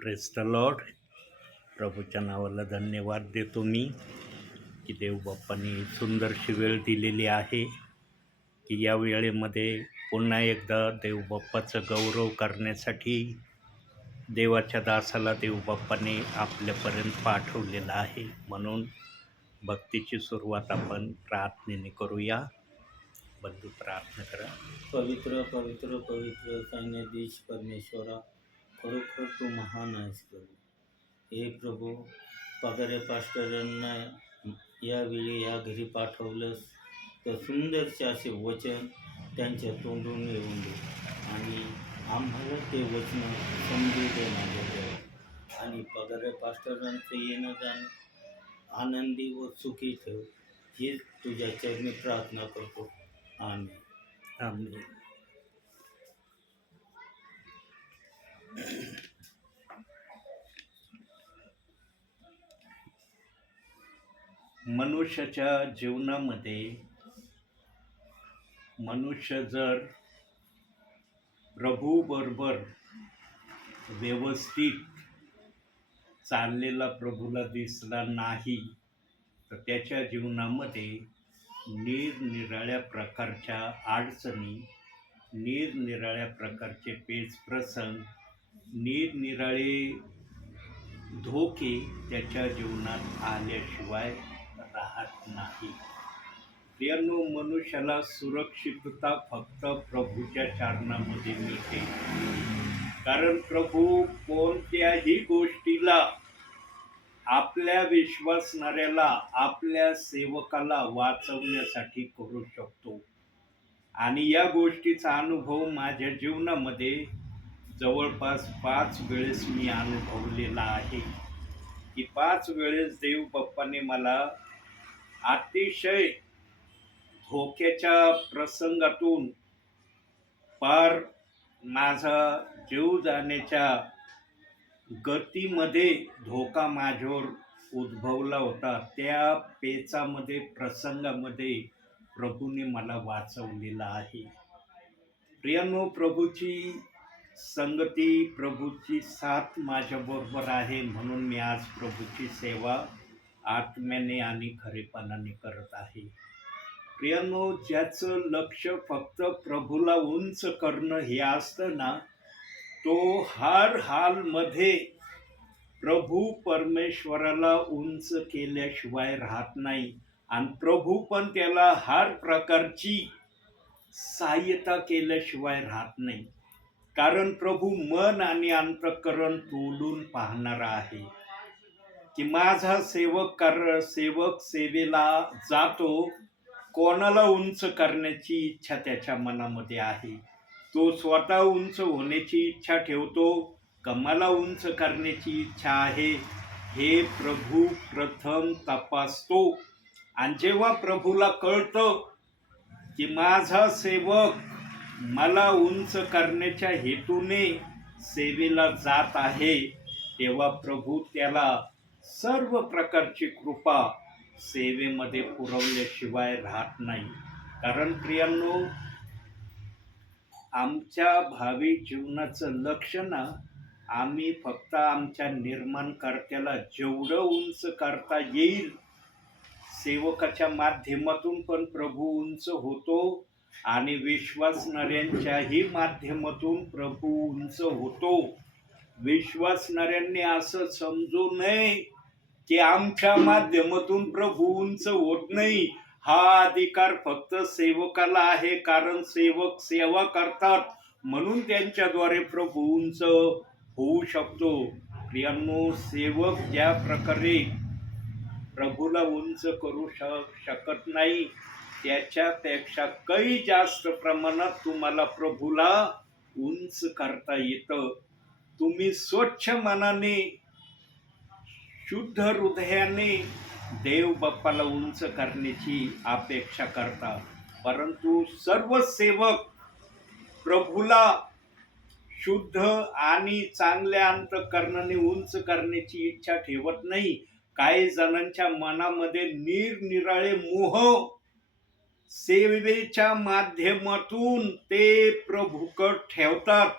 Praise the Lord. प्रभूच्या नावाला धन्यवाद देतो मी की देवबाप्पांनी सुंदरशी वेळ दिलेली आहे की या वेळेमध्ये पुन्हा एकदा देवबाप्पाचं गौरव करण्यासाठी देवाच्या दासाला देवबाप्पाने आपल्यापर्यंत पाठवलेलं आहे. म्हणून भक्तीची सुरुवात आपण प्रार्थनेने करूया. बंधू प्रार्थना करा. पवित्र पवित्र पवित्र सैन्याधीश परमेश्वरा, खरोखर तू महान आहेस प्रभू. हे प्रभू, पगारे पास्टरांना यावेळी या घरी पाठवलंस तर सुंदरचे असे वचन त्यांच्या तोंडून येऊन दे आणि आम्हाला ते वचन समजू दे माझ्या देवा. आणि पगारे पास्टरांचं येणं जाणं आनंदी व सुखी ठेव, ही तुझ्या चरणी प्रार्थना करतो. आमेन. आमेन. मनुष्याच्या जीवनामध्ये मनुष्य जर प्रभूबरोबर व्यवस्थित चाललेला प्रभूला दिसला नाही तर त्याच्या जीवनामध्ये निरनिराळ्या प्रकारच्या अडचणी, निरनिराळ्या प्रकारचे पेच प्रसंग, निरनिराळे धोके त्याच्या जीवनात आल्याशिवाय राहत नाही. प्रियांनो, मनुष्याला सुरक्षितता फक्त प्रभूच्या चरणामध्ये मिळते. कारण प्रभू कोणत्याही गोष्टीला आपल्या विश्वासणाऱ्याला, आपल्या सेवकाला वाचवण्यासाठी करू शकतो. आणि या गोष्टीचा अनुभव माझ्या जीवनामध्ये जवळपास 5 वेळेस मी अनुभवलेला आहे की 5 वेळेस देवबाप्पाने मला अतिशय धोक्याच्या प्रसंगातून पार माझा जीव जाण्याच्या गतीमध्ये धोका माझ्यावर उद्भवला होता. त्या पेचामध्ये, प्रसंगामध्ये प्रभूने मला वाचवलेला आहे. प्रियांनो, प्रभूची संगती, प्रभूची साथ माझ्याबरोबर आहे. म्हणून मी आज प्रभूची सेवा आत्म्याने आणि खरेपणाने करत आहे. प्रियांनो, ज्याचं लक्ष फक्त प्रभूला उंच करणं हे असतं ना, तो हर हालमध्ये प्रभू परमेश्वराला उंच केल्याशिवाय राहत नाही. आणि प्रभू पण त्याला हर प्रकारची सहाय्यता केल्याशिवाय राहत नाही. कारण प्रभू मन आणि अंतःकरण तोलून पाहणारा आहे की माझा सेवक सेवेला जातो, कोणाला उंच करण्याची इच्छा त्याच्या मनामध्ये आहे. तो स्वतः उंच होण्याची इच्छा ठेवतो का मला उंच करण्याची इच्छा आहे, हे प्रभू प्रथम तपासतो. आणि जेव्हा प्रभूला कळतं की माझा सेवक मला उंच करण्याच्या हेतूने सेवेला जात आहे, तेव्हा प्रभू त्याला सर्व प्रकारची कृपा सेवेमध्ये पुरवल्याशिवाय राहत नाही. कारण प्रियांनो, आमच्या भावी जीवनाचं लक्ष ना, आम्ही फक्त आमच्या निर्माणकर्त्याला जेवढं उंच करता येईल, सेवकाच्या माध्यमातून पण प्रभू उंच होतो आणि विश्वासणाऱ्यांच्याही माध्यमातून प्रभू उंच होतो. विश्वासणाऱ्यांनी असं समजू नये की आमच्या माध्यमातून प्रभू उंच होत नाही. हा अधिकार फक्त सेवकाला आहे. कारण सेवक सेवा करतात म्हणून त्यांच्याद्वारे प्रभू उंच होऊ शकतो. प्रियांनो, सेवक ज्या प्रकारे प्रभूला उंच करू शकत नाही, त्याच्यापेक्षा काही जास्त प्रमाणात तुम्हाला प्रभूला उंच करता येतं. तुम्ही स्वच्छ मनाने, शुद्ध हृदयाने देव बाप्पाला उंच करण्याची अपेक्षा करता. परंतु सर्व सेवक प्रभूला शुद्ध आणि चांगल्या अंतःकरणाने उंच करण्याची इच्छा ठेवत नाही. काही जणांच्या मनामध्ये निरनिराळे मोह सेवेच्या माध्यमातून ते प्रभूकडे ठेवतात.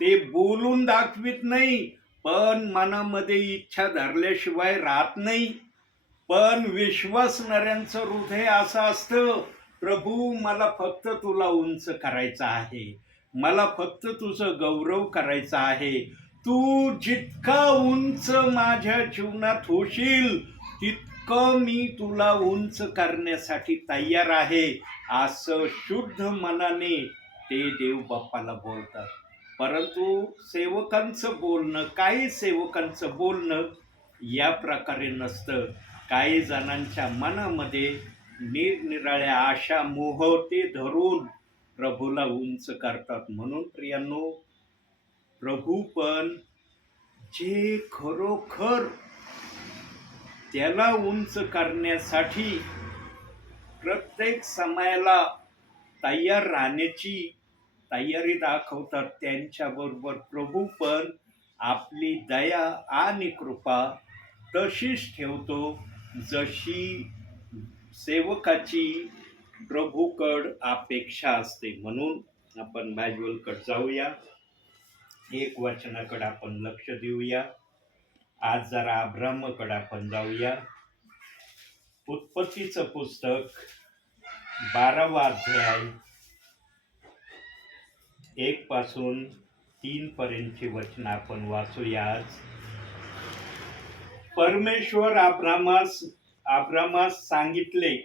ते बोलून दाखवित नाही, पण मनामध्ये इच्छा धरल्याशिवाय राहत नाही. पण विश्वासणाऱ्यांचं हृदय असं असतं, प्रभू मला फक्त तुला उंच करायचं आहे, मला फक्त तुझं गौरव करायचा आहे. तू जितका उंच माझ्या जीवनात होशील तितकं मी तुला उंच करण्यासाठी तयार आहे, असं शुद्ध मनाने ते देव बाप्पाला बोलतात. परंतु सेवकांचं बोलणं, काही सेवकांचं बोलणं या प्रकारे नसतं. काही जणांच्या मनामध्ये निरनिराळ्या आशा मोह ते धरून प्रभूला उंच करतात. म्हणून प्रियांनो, प्रभू पण जे खरोखर त्याला उंच करण्यासाठी प्रत्येक समयाला तयार राहण्याची तयारी दाखवतात, त्यांच्याबरोबर प्रभू पण आपली दया आणि कृपा तशीच ठेवतो, जशी सेवकाची प्रभूकड अपेक्षा असते. म्हणून आपण बायबलकडे जाऊया, एक वचनाकडे आपण लक्ष देऊया. आज जरा अब्रामकडे आपण जाऊया. उत्पत्तीचं पुस्तक 12वा अध्याय 1 पासून 3 पर्यंतची वचन आपण वाचूया. आज परमेश्वर अब्रामास सांगितले,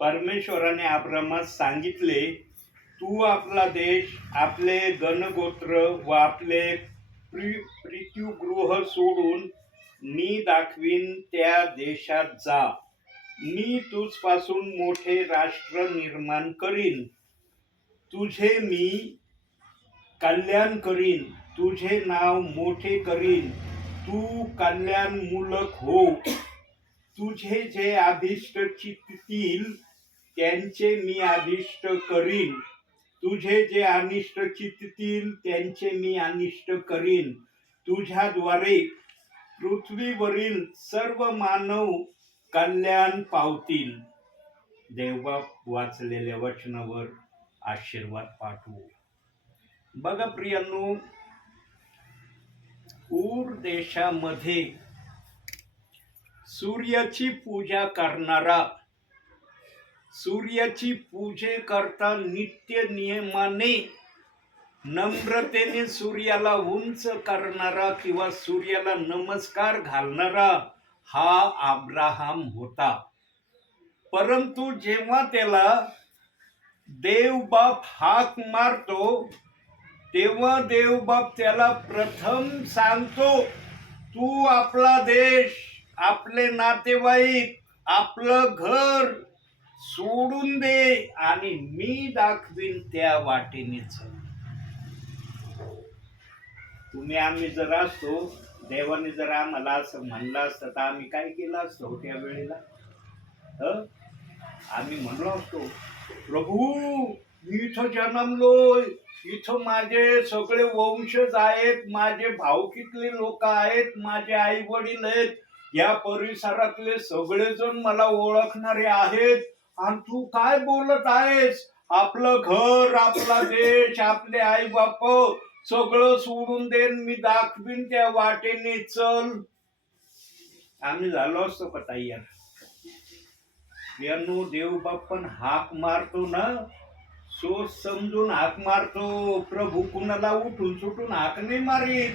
परमेश्वराने अब्रामास सांगितले, तू आपला देश, आपले गणगोत्र व आपले प्रीतिगृह सोडून मी दाखवीन त्या देशात जा. मी तुझपासून मोठे राष्ट्र निर्माण करीन, तुझे मी कल्याण करीन, तुझे नाव मोठे करीन, तू कल्याणमूलक हो. तुझे जे अभिष्ट चित्तील त्यांचे मी अभिष्ट करीन, तुझे जे अनिष्ट चित्तील त्यांचे मी अनिष्ट करीन. तुझ्याद्वारे पृथ्वीवरील सर्व मानव कल्याण पावतील. देवबाप वाचलेल्या वचनावर आशीर्वाद पाठवू. बघा प्रियांनो, ऊर देशामध्ये सूर्याची पूजा करणारा, सूर्याची पूजे करता नित्य नियमाने नम्रतेने सूर्याला उंच करणारा किंवा सूर्याला नमस्कार घालणारा हा अब्राहम होता. परंतु जेव्हा त्याला देवबाप हाक मारतो, तेव्हा देवबाप त्याला प्रथम सांगतो, तू आपला देश, आपले नातेवाईक, आपलं घर सोडून दे आणि मी दाखवीन त्या वाटेने चल. तुम्ही आम्ही जर असतो, देवाने जर आम्हाला असं म्हणलं असतं तर आम्ही काय केलं असतो त्या वेळेला? आम्ही म्हणलो असतो, प्रभू मी इथं जन्मलोय, इथं माझे सगळे वंशज आहेत, माझे भावकीतले लोक आहेत, माझे आई वडील आहेत, या परिसरातले सगळेजण मला ओळखणारे आहेत, आणि तू काय बोलत आहेस? आपलं घर, आपला देश, आपले आई बाप सगळं सोडून देन, मी दाखवीन त्या वाटेने चल. आम्ही झालो असतो का तयार? यानो देवबाप पण हाक मारतो ना, सोच समजून हाक मारतो. प्रभू कुणाला उठून सुटून हाक नाही मारीत.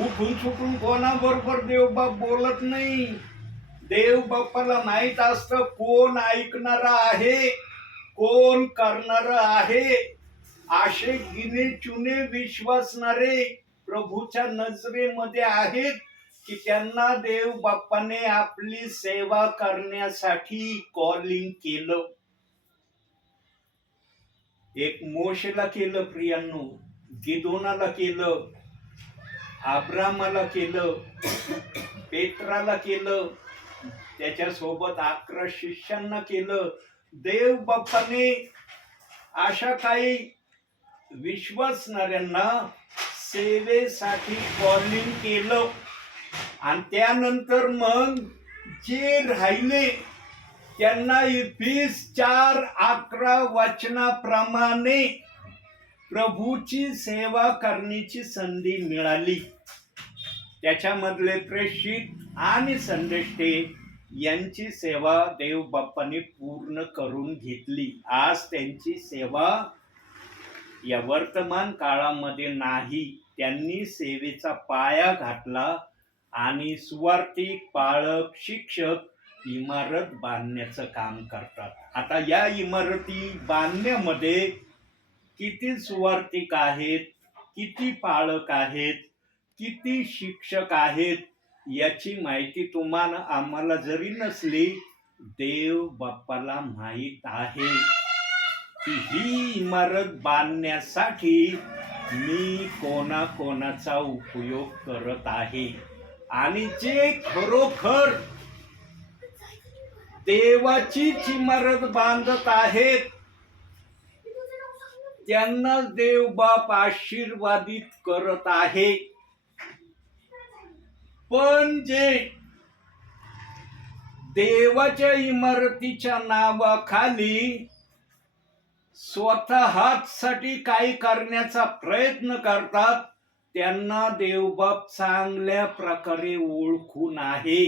उठून सुटून कोणाबरोबर देवबाप बोलत नाही. देवबापाला माहित असतं कोण ऐकणारा आहे, कोण करणार आहे. असे गिने चुने विश्वासणारे प्रभूच्या नजरेमध्ये आहेत की त्यांना देव बाप्पाने आपली सेवा करण्यासाठी कॉलिंग केलं. एक मोशेला केलं प्रियांनो, गिदोनाला केलं, अब्रामाला केलं, पेत्राला केलं, त्याच्यासोबत 11 शिष्यांना केलं. देव बाप्पाने अशा काही विश्वासणाऱ्यांना सेवेसाठी कॉलिंग केलं. आणि त्यानंतर मग जे राहिले त्यांना इफिस 4:11 वचनाप्रमाणे प्रभूची सेवा करण्याची संधी मिळाली. त्याच्यामधले प्रेषित आणि संदेष्टे यांची सेवा देव बाप्पाने पूर्ण करून घेतली. आज त्यांची सेवा या वर्तमान काळामध्ये नाही. त्यांनी सेवेचा पाया घातला आणि सुवार्थिक, पाळक, शिक्षक इमारत बांधण्याचं काम करतात. आता या इमारती बांधण्यामध्ये किती सुवार्थिक आहेत, किती पाळक आहेत, किती शिक्षक आहेत याची माहिती तुम्हाला आम्हाला जरी नसली, देव बाप्पाला माहीत आहे की ही इमारत बांधण्यासाठी मी कोणाकोणाचा उपयोग करत आहे. आणि जे खरोखर देवाचीच इमारत बांधत आहेत त्यांना देव बाप आशीर्वादित करत आहे. पण जे देवाच्या इमारतीच्या नावाखाली स्वतःसाठी काही करण्याचा प्रयत्न करतात त्यांना देवबाप चांगल्या प्रकारे ओळखून आहे.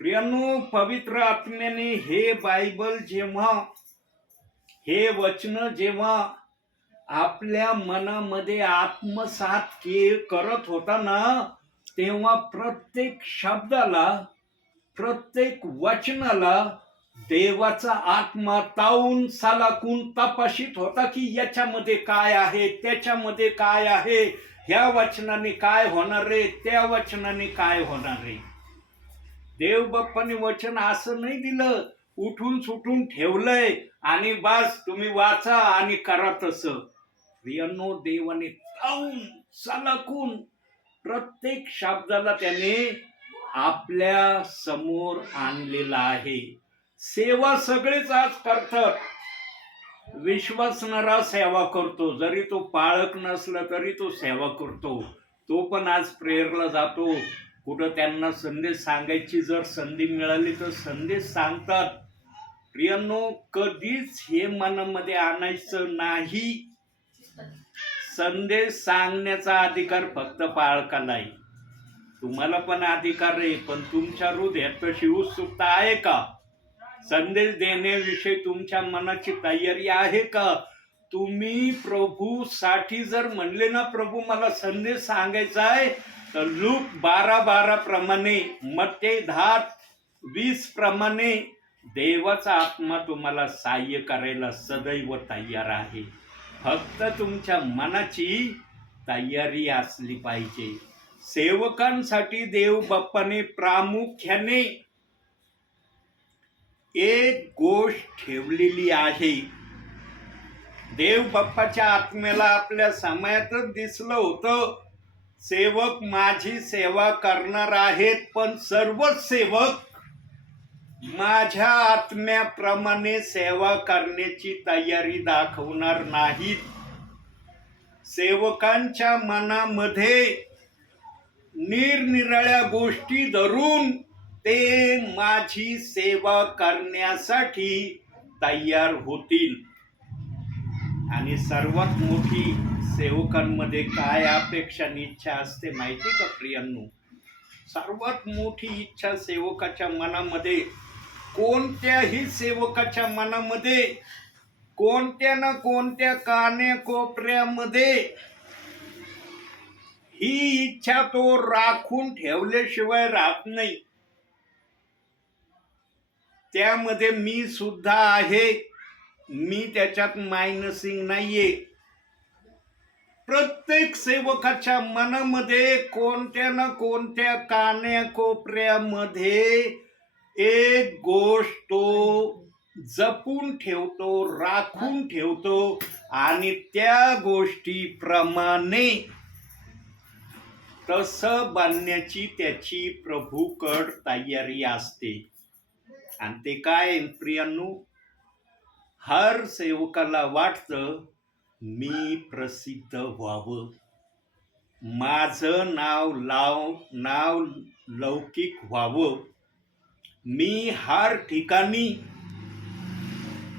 प्रियांनो, पवित्र आत्म्याने हे बायबल जेव्हा, हे वचन जेव्हा आपल्या मनामध्ये आत्मसात करत होता ना, तेव्हा प्रत्येक शब्दाला, प्रत्येक वचनाला देवाचा आत्मा ताऊन सलाकून तपासित होता की याच्यामध्ये काय आहे, त्याच्यामध्ये काय आहे, ह्या वचनाने काय होणार रे, त्या वचनाने काय होणार रे. देव बाप्पाने वचन असं नाही दिलं, उठून सुटून ठेवलंय आणि बस तुम्ही वाचा आणि करा तसं. प्रियांनो, देवाने ताऊन सलाकून प्रत्येक शब्दाला त्याने आपल्या समोर आणलेला आहे. सेवा सगळेच आज करतात. विश्वासणारा सेवा करतो, जरी तो पाळक नसला तरी तो सेवा करतो. तो पण आज प्रेयरला जातो. कुठं त्यांना संदेश सांगायची जर संधी मिळाली तर संदेश सांगतात. प्रियांनो, कधीच हे मनामध्ये आणायचं नाही, संदेश सांगण्याचा अधिकार फक्त पाळकाला आहे. तुम्हाला पण अधिकार आहे, पण तुमच्या हृदयात तशी उत्सुकता आहे का? संदेश देण्याविषयी तुमच्या मनाची तयारी आहे का? तुम्ही प्रभूसाठी जर म्हणले ना, प्रभू मला संदेश सांगायचा आहे, तर लूक 12:12 प्रमाणे, मत्ते 10:20 प्रमाणे देवाचा आत्मा तुम्हाला सहाय्य करायला सदैव तयार आहे. फक्त तुमच्या मनाची तयारी असली पाहिजे. सेवकांसाठी देव बाप्पाने प्रामुख्याने एक गोष्ट ठेवलेली आहे. देव बाप्पाच्या आत्म्याला आपल्या समयातच दिसलं होतं, सेवक माझी सेवा करणार आहेत, पण सर्वच सेवक माझ्या आत्म्याप्रमाणे सेवा करण्याची तयारी दाखवणार नाहीत. सेवकांच्या मनामध्ये निरनिराळ्या गोष्टी धरून ते माझी सेवा करण्यासाठी तयार होतील. आणि सर्वात मोठी सेवकांमध्ये काय अपेक्षा आणि इच्छा असते माहिती का प्रियांनो? सर्वात मोठी इच्छा सेवकाच्या मनामध्ये, कोणत्याही सेवकाच्या मनामध्ये, कोणत्या ना कोणत्या कानेकोपऱ्यामध्ये ही इच्छा तो राखून ठेवल्याशिवाय राहत नाही. त्यामध्ये मी सुद्धा आहे, मी त्याच्यात मायनसिंग नाहीये. प्रत्येक सेवकाच्या मनामध्ये कोणत्या ना कोणत्या कानेकोपऱ्यामध्ये एक गोष्ट तो जपून ठेवतो, राखून ठेवतो आणि त्या गोष्टीप्रमाणे तसं बनण्याची त्याची प्रभूकड तयारी असते. आणि ते काय प्रियांनो, हर सेवकाला वाटतं मी प्रसिद्ध व्हावं, माझं नाव लौकिक व्हावं, मी हर ठिकाणी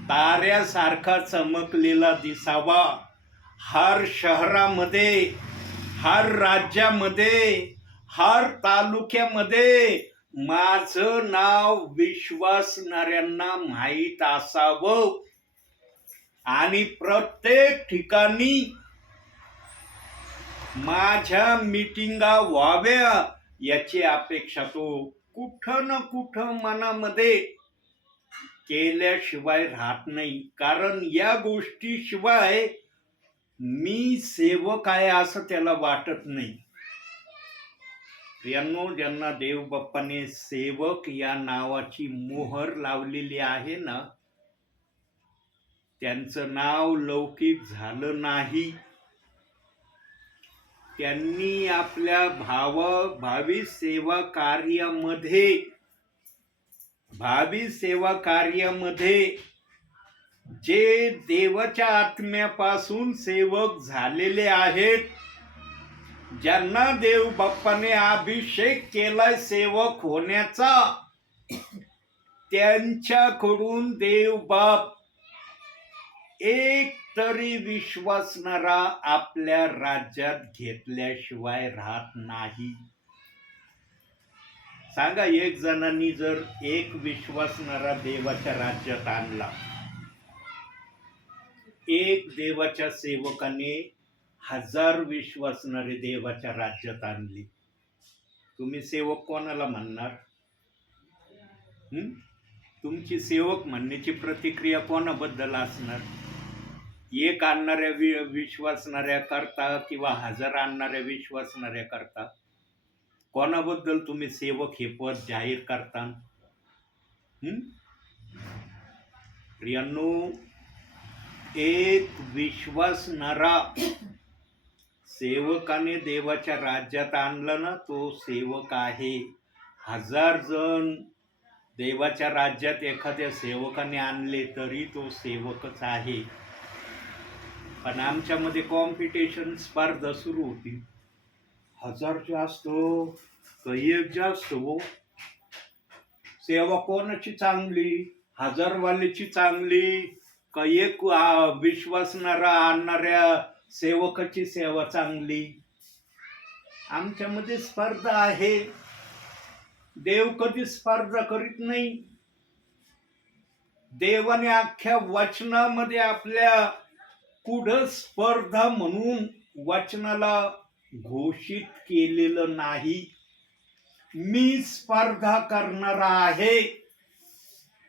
ताऱ्यासारखा चमकलेला दिसावा, हर शहरामध्ये, हर राज्यामध्ये, हर तालुक्यामध्ये माझं नाव विश्वासणाऱ्यांना माहीत असावं आणि प्रत्येक ठिकाणी माझ्या मीटिंगा व्हाव्या याची अपेक्षा तो कुठं ना कुठं मनामध्ये केल्याशिवाय राहत नाही. कारण या गोष्टीशिवाय मी सेवक आहे असं त्याला वाटत नाही. प्रियांनो, ज्यांना देव बाप्पाने सेवक या नावाची मोहर लावलेली आहे ना, त्यांचं नाव लौकिक झालं नाही. त्यांनी आपल्या भावी सेवा कार्यामध्ये जे देवाच्या आत्म्यापासून सेवक झालेले आहेत, ज्यांना देव बाप्पाने अभिषेक केलाय सेवक होण्याचा, त्यांच्याकडून देव बाप एक तरी विश्वासणारा आपल्या राज्यात घेतल्याशिवाय राहत नाही. सांगा, एक जणांनी जर एक विश्वासणारा देवाच्या राज्यात आणला, एक देवाच्या सेवकाने 1000 विश्वासणारे देवाच्या राज्यात आणली, तुम्ही सेवक कोणाला म्हणणार? तुमची सेवक म्हणण्याची प्रतिक्रिया कोणाबद्दल असणार? एक आणणाऱ्या विश्वासणाऱ्या करता किंवा 1000 आणणाऱ्या विश्वासणाऱ्या करता? कोणाबद्दल तुम्ही सेवक हे पद जाहीर करता? प्रियांनो, एक विश्वासणारा सेवकाने देवाच्या राज्यात आणलं ना, तो सेवक आहे. 1000 जण देवाच्या राज्यात एखाद्या सेवकाने आणले तरी तो सेवकच आहे. पण आमच्यामध्ये कॉम्पिटिशन, स्पर्धा सुरू होती. 1000 जास्त का एक जास्त हो? सेवा कोणाची चांगली? 1000 वालीची चांगली का एक विश्वासणारा आणणाऱ्या सेवकाची सेवा चांगली? आमच्यामध्ये स्पर्धा आहे. देव कधी स्पर्धा करीत नाही. देवाने अख्ख्या वचनामध्ये आपल्या कुठं स्पर्धा म्हणून वचनाला घोषित केलेलं नाही. मी स्पर्धा करणारा आहे,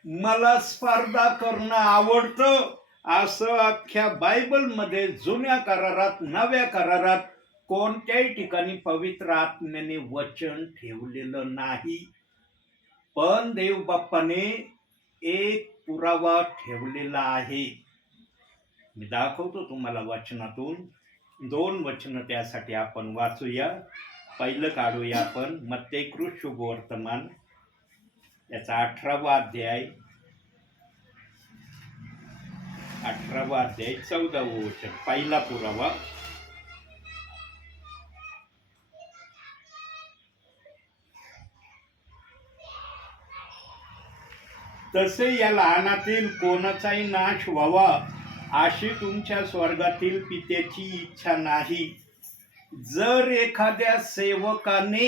मला स्पर्धा करणं आवडतं असं अख्ख्या बायबलमध्ये जुन्या करारात, नव्या करारात कोणत्याही ठिकाणी पवित्र आत्म्याने वचन ठेवलेलं नाही. पण देव बाप्पाने एक पुरावा ठेवलेला आहे. मी दाखवतो तुम्हाला वचनातून 2 वचन. त्यासाठी आपण वाचूया. पहिलं काढूया आपण मत्तेकृत शुभवर्तमान याचा 18वा अध्याय 14वे वचन. पहिला पुरावा. तसे या लहानातील कोणाचाही नाश व्हावा अशी तुमच्या स्वर्गातील पित्याची इच्छा नाही. जर एखाद्या सेवकाने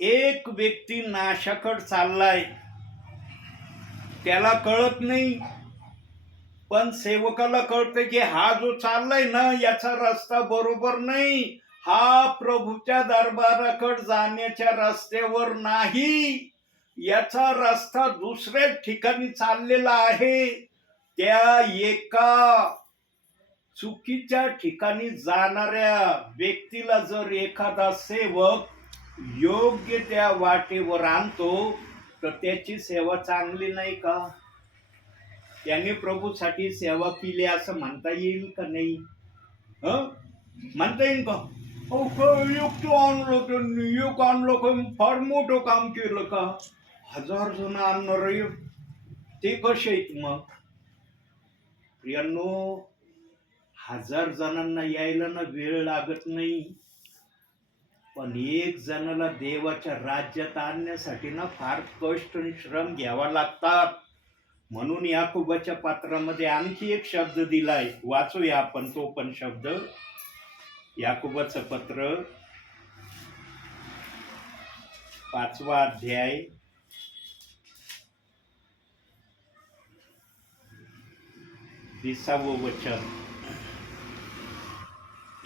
एक व्यक्ती नाशाकडे चाललाय, त्याला कळत नाही, पण सेवकाला कळतं की हा जो चाललाय ना, याचा रस्ता बरोबर नाही, हा प्रभूच्या दरबाराकडे जाण्याच्या रस्त्यावर नाही, याचा रस्ता दुसऱ्या ठिकाणी चाललेला आहे. त्या एका चुकीच्या ठिकाणी जाणाऱ्या व्यक्तीला जर एखादा सेवक योग्य त्या वाटेवर आणतो तर त्याची सेवा चांगली नाही का? त्याने प्रभूसाठी सेवा केली असं म्हणता येईल का नाही? म्हणता येईल का? युक्त आणलं त्यांनी, एक आणलं का फार मोठं काम केलं का? 1000 जण आणणार ते कसे आहेत मग? प्रियांनो, 1000 जणांना यायला ना वेळ लागत नाही, पण एक जणाला देवाच्या राज्यात आणण्यासाठी ना फार कष्ट आणि श्रम घ्यावा लागतात. म्हणून याकोबाच्या पात्रामध्ये आणखी एक शब्द दिलाय, वाचूया आपण तो पण शब्द. याकोबाचं पत्र 5वा अध्याय 20वं वचन,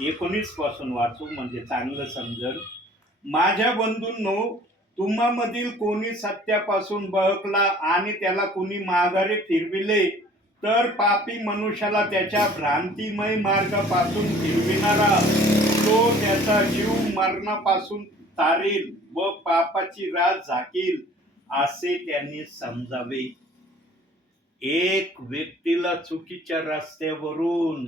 19 पासून वाचू म्हणजे चांगलं समजल. माझ्या बंधूंनो, तुम्हामधील कोणी सत्यापासून बहकला आणि त्याला कोणी माघारी फिरविले, तर पापी मनुष्याला त्याच्या भ्रांतिमय मार्गापासून फिरविणारा तो त्याचा जीव मरणापासून तारील व पापाची रास झाकील असे त्यांनी समजावे. एक व्यक्तीला चुकीच्या रस्त्यावरून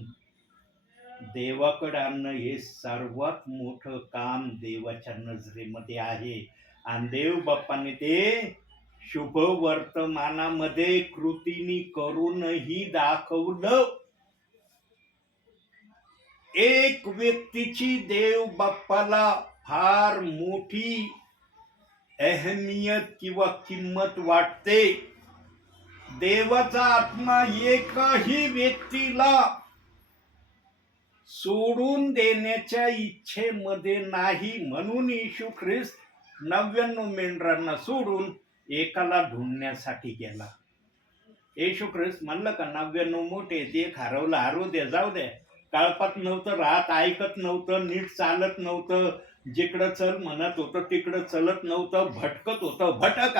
देवाकडे आणणं हे सर्वात मोठं काम देवाच्या नजरेमध्ये आहे. आणि देव बाप्पाने ते शुभ वर्तमानामध्ये कृतीने करूनही दाखवलं. एक व्यक्तीची देव बाप्पाला फार मोठी अहमियत किंवा किंमत वाटते. देवाचा आत्मा एकाही व्यक्तीला सोडून देण्याच्या इच्छेमध्ये नाही. म्हणून येशू ख्रिस्त 99 मेंढरांना सोडून एकाला ढूंढण्यासाठी गेला. येशू ख्रिस्त म्हणलं का 99 मोठे, ते हरवलं हरवू द्या, जाऊ द्या. कळपात नव्हतं राहत, ऐकत नव्हतं, नीट चालत नव्हतं, जिकडं चल म्हणत होतं तिकडं चलत नव्हतं, भटकत होतं. भटक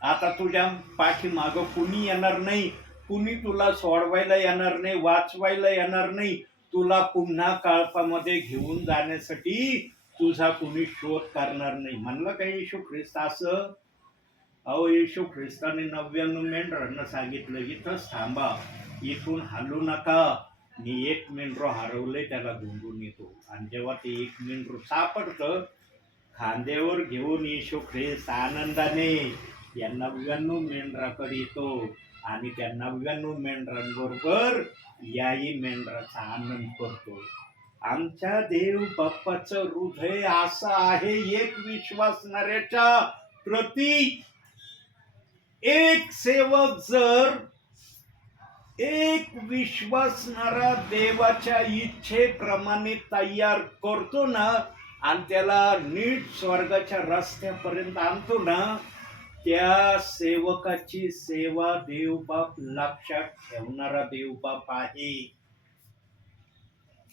आता तुझ्या पाठीमागं कुणी येणार नाही, कुणी तुला सोडवायला येणार नाही, वाचवायला येणार नाही. तुला पुन्हा कळपामध्ये घेऊन जाण्यासाठी तुझा कुणी शोध करणार नाही. म्हणलं का येशू ख्रिस्त असं? अहो, येशू ख्रिस्ताने 99 मेंढरांना सांगितलं, इथंच थांबा, इथून हलू नका, मी एक मेंढर हरवलंय, त्याला ढूंढून येतो. आणि जेव्हा ते एक मेंढर सापडतं, खांद्यावर घेऊन येशू ख्रिस्त आनंदाने या 99 मेंढराकडे येतो आणि त्या 99 मेंढरांबरोबर याही मेंढराचा आनंद करतो. आमच्या देव बाप्पाचं हृदय असं आहे, एक विश्वासणाऱ्याच्या प्रती. एक सेवक जर एक विश्वासणारा देवाच्या इच्छेप्रमाणे तयार करतो ना आणि त्याला नीट स्वर्गाच्या रस्त्यापर्यंत आणतो ना, त्या सेवकाची सेवा देवबाप लक्षात ठेवणारा देवबाप आहे.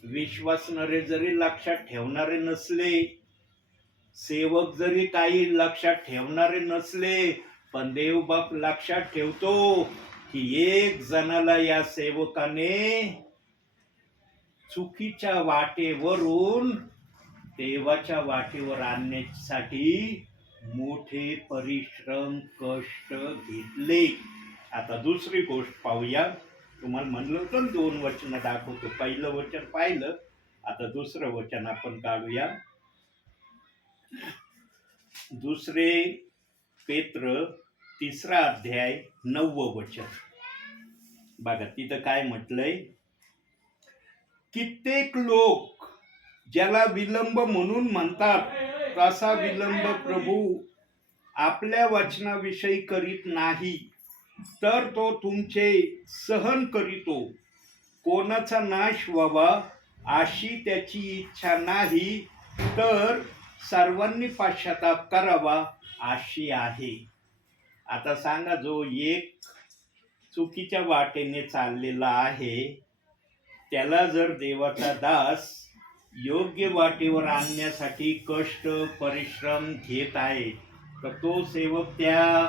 विश्वासणारे जरी लक्षात ठेवणारे नसले, सेवक जरी काही लक्षात ठेवणारे नसले, पण देवबाप लक्षात ठेवतो की एक जणाला या सेवकाने चुकीच्या वाटेवरून देवाच्या वाटेवर आणण्यासाठी मोठे परिश्रम कष्ट घेतले. आता दुसरी गोष्ट पाहूया. तुम्हाला म्हणलं होतं 2 वचन दाखवतो. पहिलं वचन पाहिलं, आता दुसरं वचन आपण काढूया. 2 पेत्र 3रा अध्याय 9वं वचन बघा. तिथं काय म्हटलंय? कित्येक लोक ज्याला विलंब म्हणून म्हणतात, तसा विलंब प्रभू आपल्या वचनाविषयी करीत नाही, तर तो तुमचे सहन करीतो. कोणाचा नाश व्हावा अशी त्याची इच्छा नाही, तर सर्वांनी पश्चाताप करावा अशी आहे. आता सांगा, जो एक चुकीच्या वाटेने चाललेला आहे, त्याला जर देवाचा दास योग्य वाटेवर आणण्यासाठी कष्ट परिश्रम घेत आहे, तर तो सेवक त्या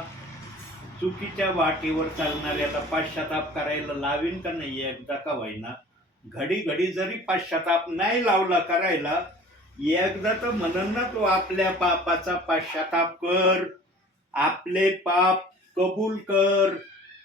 चुकीच्या वाटेवर चालणाऱ्याला पश्चाताप करायला लावीन का नाही? एकदा का होईना, घडी घडी जरी पश्चाताप नाही लावला करायला, एकदा तर म्हणन ना, तो आपल्या पापाचा पश्चाताप कर, आपले पाप कबूल कर.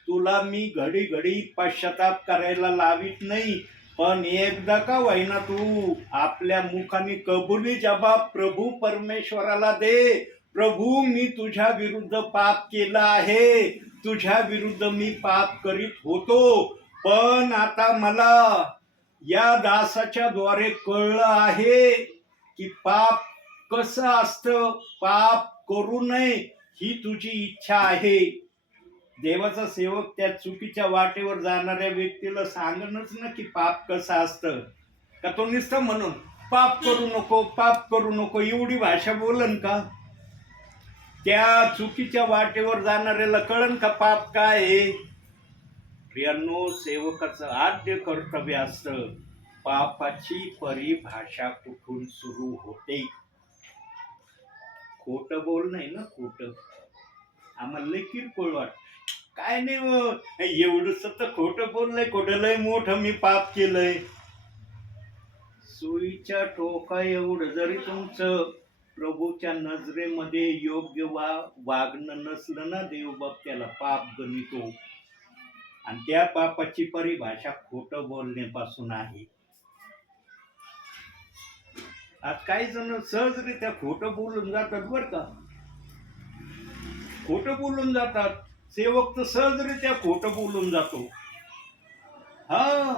तुला मी घडी घडी पश्चाताप करायला लावित नाही, पण एकदा का होईना तू आपल्या मुखाने कबुली जबाब प्रभू परमेश्वराला दे. प्रभू, मी तुझ्या विरुद्ध पाप केलं आहे, तुझ्या विरुद्ध मी पाप करीत होतो, पण आता मला या दासाच्या द्वारे कळलं आहे की पाप कसं असतं, पाप करू नये ही तुझी इच्छा आहे. देवाचा सेवक त्या चुकीच्या वाटेवर जाणाऱ्या व्यक्तीला सांगणच ना की पाप कसं असतं, का तो नुसतं म्हणून पाप करू नको, पाप करू नको एवढी भाषा बोलन का? त्या चुकीच्या वाटेवर जाणाऱ्याला कळन का पाप काय आहे? प्रियांनो, सेवकाचं आद्य कर्तव्य असतं पापाची परिभाषा कुठून सुरू होते. खोटं बोल नाही ना, खोटं आम्हाला लय किरकोळ वाटत. काय नाही एवढंच तर खोटं बोललंय, खोटं लय मोठं मी पाप केलंय. सुईच्या टोका एवढं जरी तुमचं प्रभूच्या नजरेमध्ये योग्य वागणं नसलं ना, देवबाप त्याला पाप गणितो. आणि त्या पापाची परिभाषा खोटं बोलण्यापासून आहे. आज काही जण सहजरित्या खोटं बोलून जातात बर का, खोटं बोलून जातात. सेवक तर सहजरित्या खोटं बोलून जातो. हा,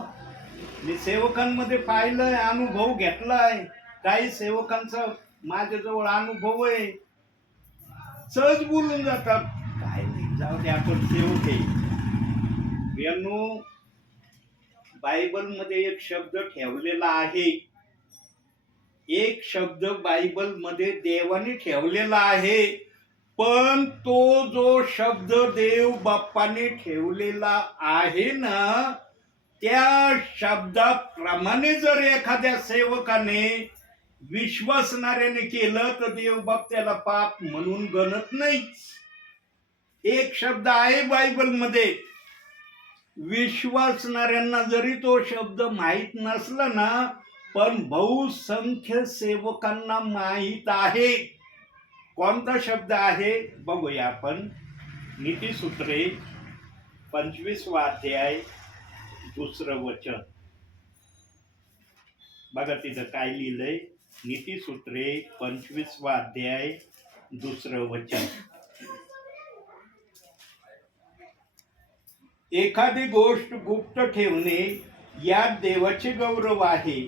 मी सेवकांमध्ये पाहिलंय, अनुभव घेतलाय. काही सेवकांचा माझ्याजवळ अनुभव आहे, सहज बोलून जातात. काय नाही, जाऊ दे, आपण सेवक आहे. यांनो, बायबल मध्ये एक शब्द ठेवलेला आहे, एक शब्द बायबल मध्ये देवाने ठेवलेला आहे. पण तो जो शब्द देव बाप्पाने ठेवलेला आहे ना, त्या शब्दाप्रमाणे जर एखाद्या सेवकाने विश्वासणाऱ्याने केलं तर देव बाप त्याला पाप म्हणून गणत नाही. एक शब्द आहे बायबल मध्ये, विश्वासणाऱ्यांना जरी तो शब्द माहित नसला ना, पण बहुसंख्य सेवकांना माहित आहे. कोणता शब्द आहे बघूया आपण. नीतिसूत्रे 25वा अध्याय 2रं वचन बघा, तिथं काय लिहिलंय. नीतिसूत्रे 25वा अध्याय 2रं वचन. एखादी गोष्ट गुप्त ठेवणे यात देवाचे गौरव आहे,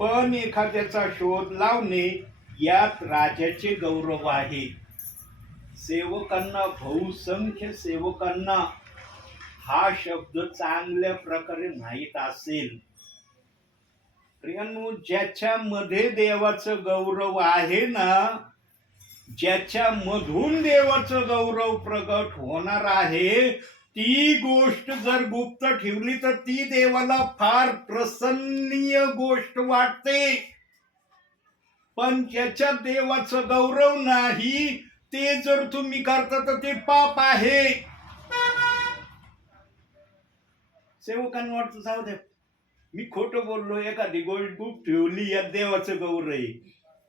पण एखाद्याचा शोध लावणे यात राजाचे गौरव आहे. सेवकांना, बहुसंख्य सेवकांना हा शब्द चांगल्या प्रकारे माहीत असेल. प्रियांनो, ज्याच्यामध्ये देवाचं गौरव आहे ना, ज्याच्यामधून देवाचं गौरव प्रगट होणार आहे, ती गोष्ट जर गुप्त ठेवली तर ती देवाला फार प्रसन्नीय गोष्ट वाटते. पण ज्याच्यात देवाचं गौरव नाही, ते जर तुम्ही करता तर ते पाप आहे. सेवकांना वाटतं जाऊ दे, मी खोटं बोललो, एखादी गोष्ट गुप्त ठेवली, यात देवाचं गौरव आहे.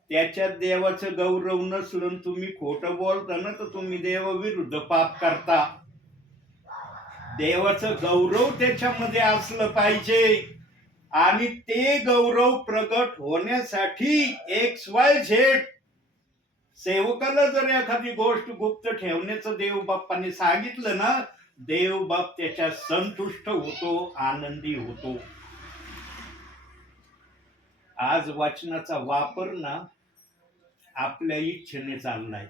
त्याच्यात देवाचं गौरव नसलं तुम्ही खोटं बोलता ना, तर तुम्ही देवाविरुद्ध पाप करता. देवाचं गौरव त्याच्यामध्ये असलं पाहिजे. आणि ते गौरव प्रगट होण्यासाठी XYZ सेवकाला जर एखादी गोष्ट गुप्त ठेवण्याचं देव बाप्पाने सांगितलं ना, देव बाप त्याच्या संतुष्ट होतो, आनंदी होतो. आज वचनाचा वापर ना आपल्या इच्छेने चाललाय.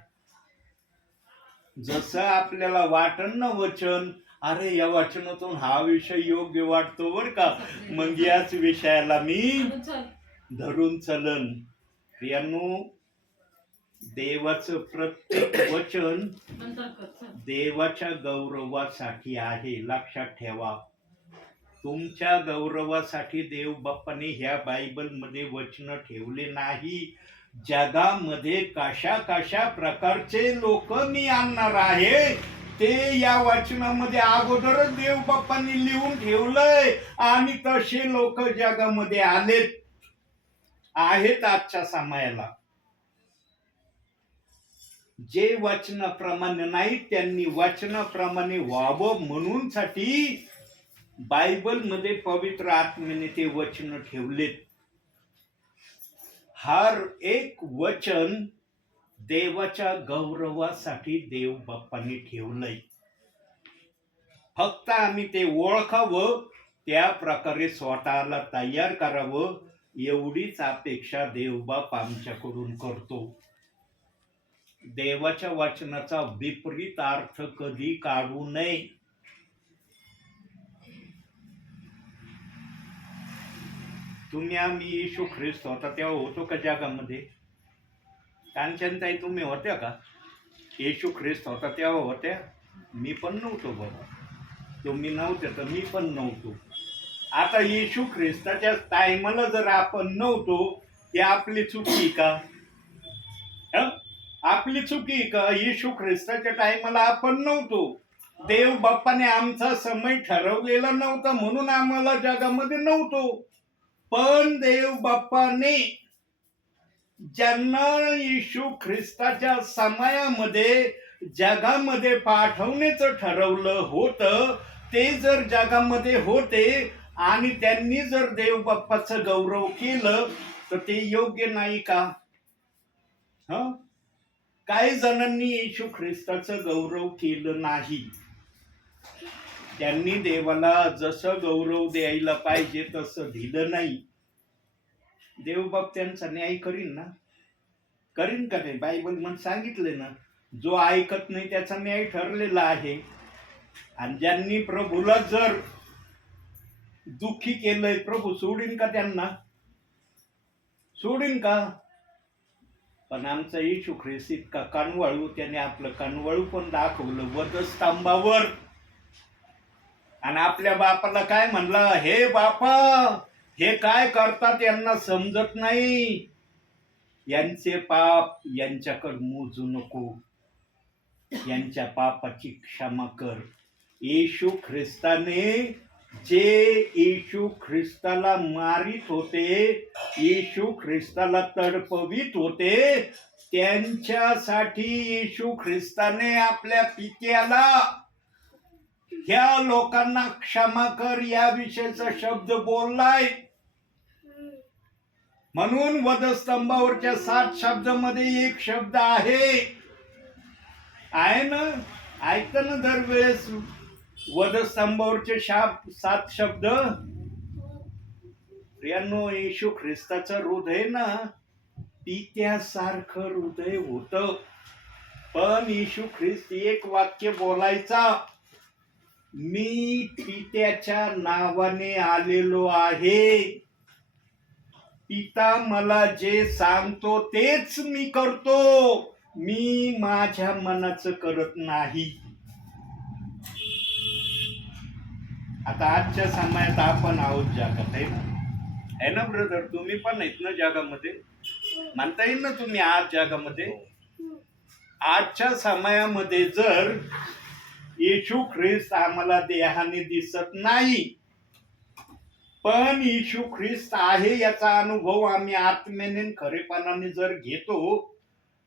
जसं आपल्याला वाटन ना वचन, अरे या वचनातून हा विषय योग्य वाटतो बर का, मग याच विषयाला मी धरून चलन. प्रियांनो, देवाचं प्रत्येक वचन देवाच्या गौरवासाठी आहे, लक्षात ठेवा. तुमच्या गौरवासाठी देव बाप्पाने ह्या बायबल मध्ये वचन ठेवले नाही. जगामध्ये कशा कशा प्रकारचे लोक मी आणणार आहे ते या वचनामध्ये अगोदरच देव बाप्पांनी लिहून ठेवलंय. आणि तसे लोक जगामध्ये आलेत, आहेत आजच्या समयाला. जे वचनाप्रमाणे नाही त्यांनी वचनाप्रमाणे व्हावं म्हणून साठी बायबल मध्ये पवित्र आत्म्याने ते वचन ठेवलेत. हर एक वचन देवाच्या गौरवासाठी देव बाप्पांनी ठेवलंय. फक्त आम्ही ते ओळखावं, त्या प्रकारे स्वतःला तयार करावं, एवढीच अपेक्षा देव बाप आमच्याकडून करतो. देवाच्या वचनाचा विपरीत अर्थ कधी काढू नये. तुम्ही आम्ही येशू ख्रिस्त होता तेव्हा होतो का जगामध्ये? कांचनताई तुम्ही होत्या का? येशू ख्रिस्त होता तेव्हा होत्या? मी पण नव्हतो बाबा. तुम्ही नव्हते तर मी पण नव्हतो. आता येशू ख्रिस्ताच्या टायमाला जर आपण नव्हतो, हे आपली चुकी का? आपली चुकी का? येशू ख्रिस्ताच्या टायमाला आपण नव्हतो. देव बाप्पाने आमचा समय ठरवलेला नव्हता म्हणून आम्हाला जगामध्ये नव्हतो. पण देव बाप्पाने ज्यांना येशू ख्रिस्ताच्या समयामध्ये जगामध्ये पाठवण्याचं ठरवलं होतं, ते जर जगामध्ये होते आणि त्यांनी जर देव बाप्पाचं गौरव केलं तर ते योग्य नाही का? काही जणांनी येशू ख्रिस्ताचं गौरव केलं नाही. त्यांनी देवाला जसं गौरव द्यायला पाहिजे तसं दिलं नाही. देवबाप त्यांचा न्याय करीन ना? करीन का नाही? बायबल मध्ये सांगितले ना, जो ऐकत नाही त्याचा न्याय ठरलेला आहे. आणि ज्यांनी प्रभूला जर दुःखी केलंय, प्रभू सोडीन का त्यांना? सोडीन का? पण आमचा येशू ख्रिस्त इतका कणवाळू, त्याने आपलं कणवाळू पण दाखवलं वधस्तंभावर. आणि आपल्या बापाला काय म्हणला? हे बापा, हे काय करतात यांना समजत नाही. यांचे पाप यांच्याकडे मोजू नको, यांच्या पापाची क्षमा कर. येशू ख्रिस्ताने जे येशू ख्रिस्ताला मारित होते, येशू ख्रिस्ताला तडपवित होते, त्यांच्यासाठी येशू ख्रिस्ताने आपल्या पित्याला ह्या लोकांना क्षमा कर या विषयीचा शब्द बोललाय. म्हणून वधस्तंभावरच्या 7 शब्दामध्ये एक शब्द आहे ना? ऐकतं ना दरवेळेस वधस्तंभावरचे 7 शब्द? प्रियांनो, येशू ख्रिस्ताचं हृदय ना पित्यासारखं हृदय होतं. पण येशू ख्रिस्त एक वाक्य बोलायचा, मी पित्याच्या नावाने आलेलो आहे. पिता मला जे सांगतो तेच मी करतो, मी माझ्या मनाचं करत नाही. आता आजच्या समयात आपण आहोत जगात, आहे ना ब्रदर? तुम्ही पण आहेत ना जगामध्ये? म्हणता येईल ना तुम्ही आज जगामध्ये? आजच्या समयामध्ये जर येशू ख्रिस्त आम्हाला देहाने दिसत नाही, पण येशू ख्रिस्त आहे याचा अनुभव आम्ही आत्म्याने खरेपणाने जर घेतो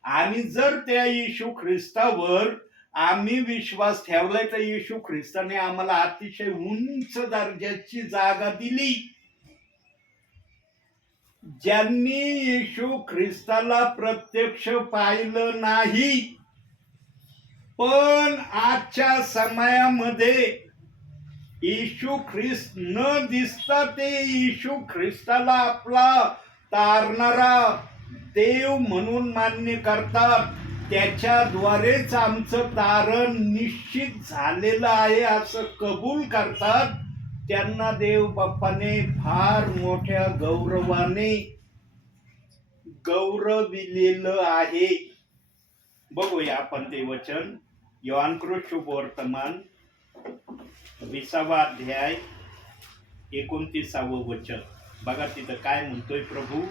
आणि जर त्या येशू ख्रिस्तावर आम्ही विश्वास ठेवलाय, तर येशू ख्रिस्ताने आम्हाला अतिशय उंच दर्जाची जागा दिली. ज्यांनी येशू ख्रिस्ताला प्रत्यक्ष पाहिलं नाही, पण आजच्या समयामध्ये येशू ख्रिस्त न दिसता ते येशू ख्रिस्ताला आपला तारणारा देव म्हणून मान्य करतात, त्याच्याद्वारेच आमचं तारण निश्चित झालेलं आहे असं कबूल करतात, त्यांना देव बाप्पाने फार मोठ्या गौरवाने गौरविलेलं आहे. बघूया आपण ते वचन. योहान शुभवर्तमान 20वा अध्याय 29व वचन. बघा तिथं काय म्हणतोय प्रभू.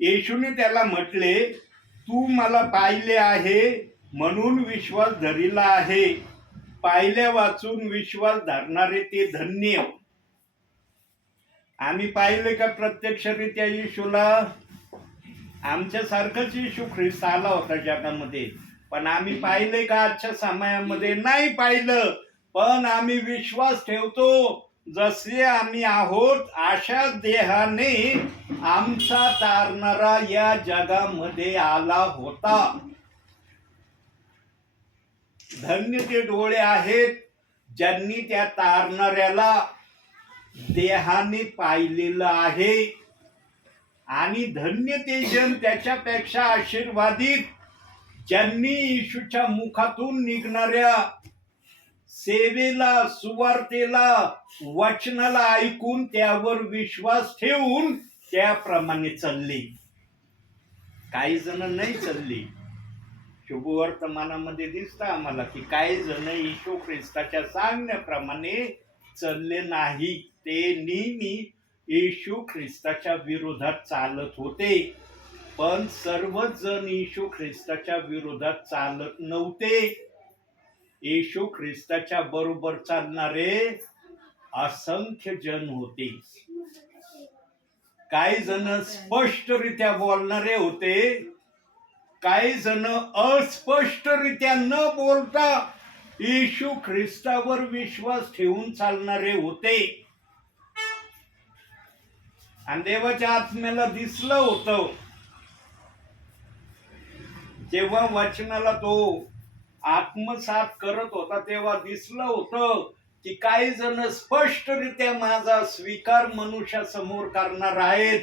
येशूने त्याला म्हटले, तू मला पाहिले आहे म्हणून विश्वास धरिला आहे. पाहिल्या वाचून विश्वास धरणारे ते धन्य. आम्ही पाहिले का प्रत्यक्षरित्या येशूला? आमच्यासारखंच येशू ख्रिस्त आला होता जगामध्ये, पण आम्ही पाहिले का? आजच्या समयामध्ये नाही पाहिलं, पण आम्ही विश्वास ठेवतो जसे आम्ही आहोत अशा देहाने आमचा तारणारा या जगामध्ये आला होता. धन्य ते डोळे आहेत ज्यांनी त्या तारणाऱ्याला देहाने पाहिलेलं आहे. आणि धन्य ते जन त्याच्यापेक्षा आशीर्वादित ज्यांनी येशूच्या मुखातून निघणाऱ्या सेवेला, सुवार्तेला, वचनाला ऐकून त्यावर विश्वास ठेवून त्याप्रमाणे चालले. काही जण नाही चालले. शुभवर्तमानामध्ये दिसतं आम्हाला की काही जण येशू ख्रिस्ताच्या सांगण्याप्रमाणे चालले नाही. ते नेहमी येशू ख्रिस्ताच्या विरोधात चालत होते. पण सर्वच जण येशू ख्रिस्ताच्या विरोधात चालत नव्हते. येशू ख्रिस्ताच्या बरोबर चालणारे असंख्य जन होते. काही जण स्पष्टरित्या बोलणारे होते, काही जण अस्पष्टरित्या न बोलता येशू ख्रिस्तावर विश्वास ठेवून चालणारे होते. आणि देवाच्या आत्म्याला दिसलं होतं, जेव्हा वचनाला तो आत्मसात करत होता तेव्हा दिसलं होतं की काही जण स्पष्टरित्या माझा स्वीकार मनुष्यासमोर करणार आहेत,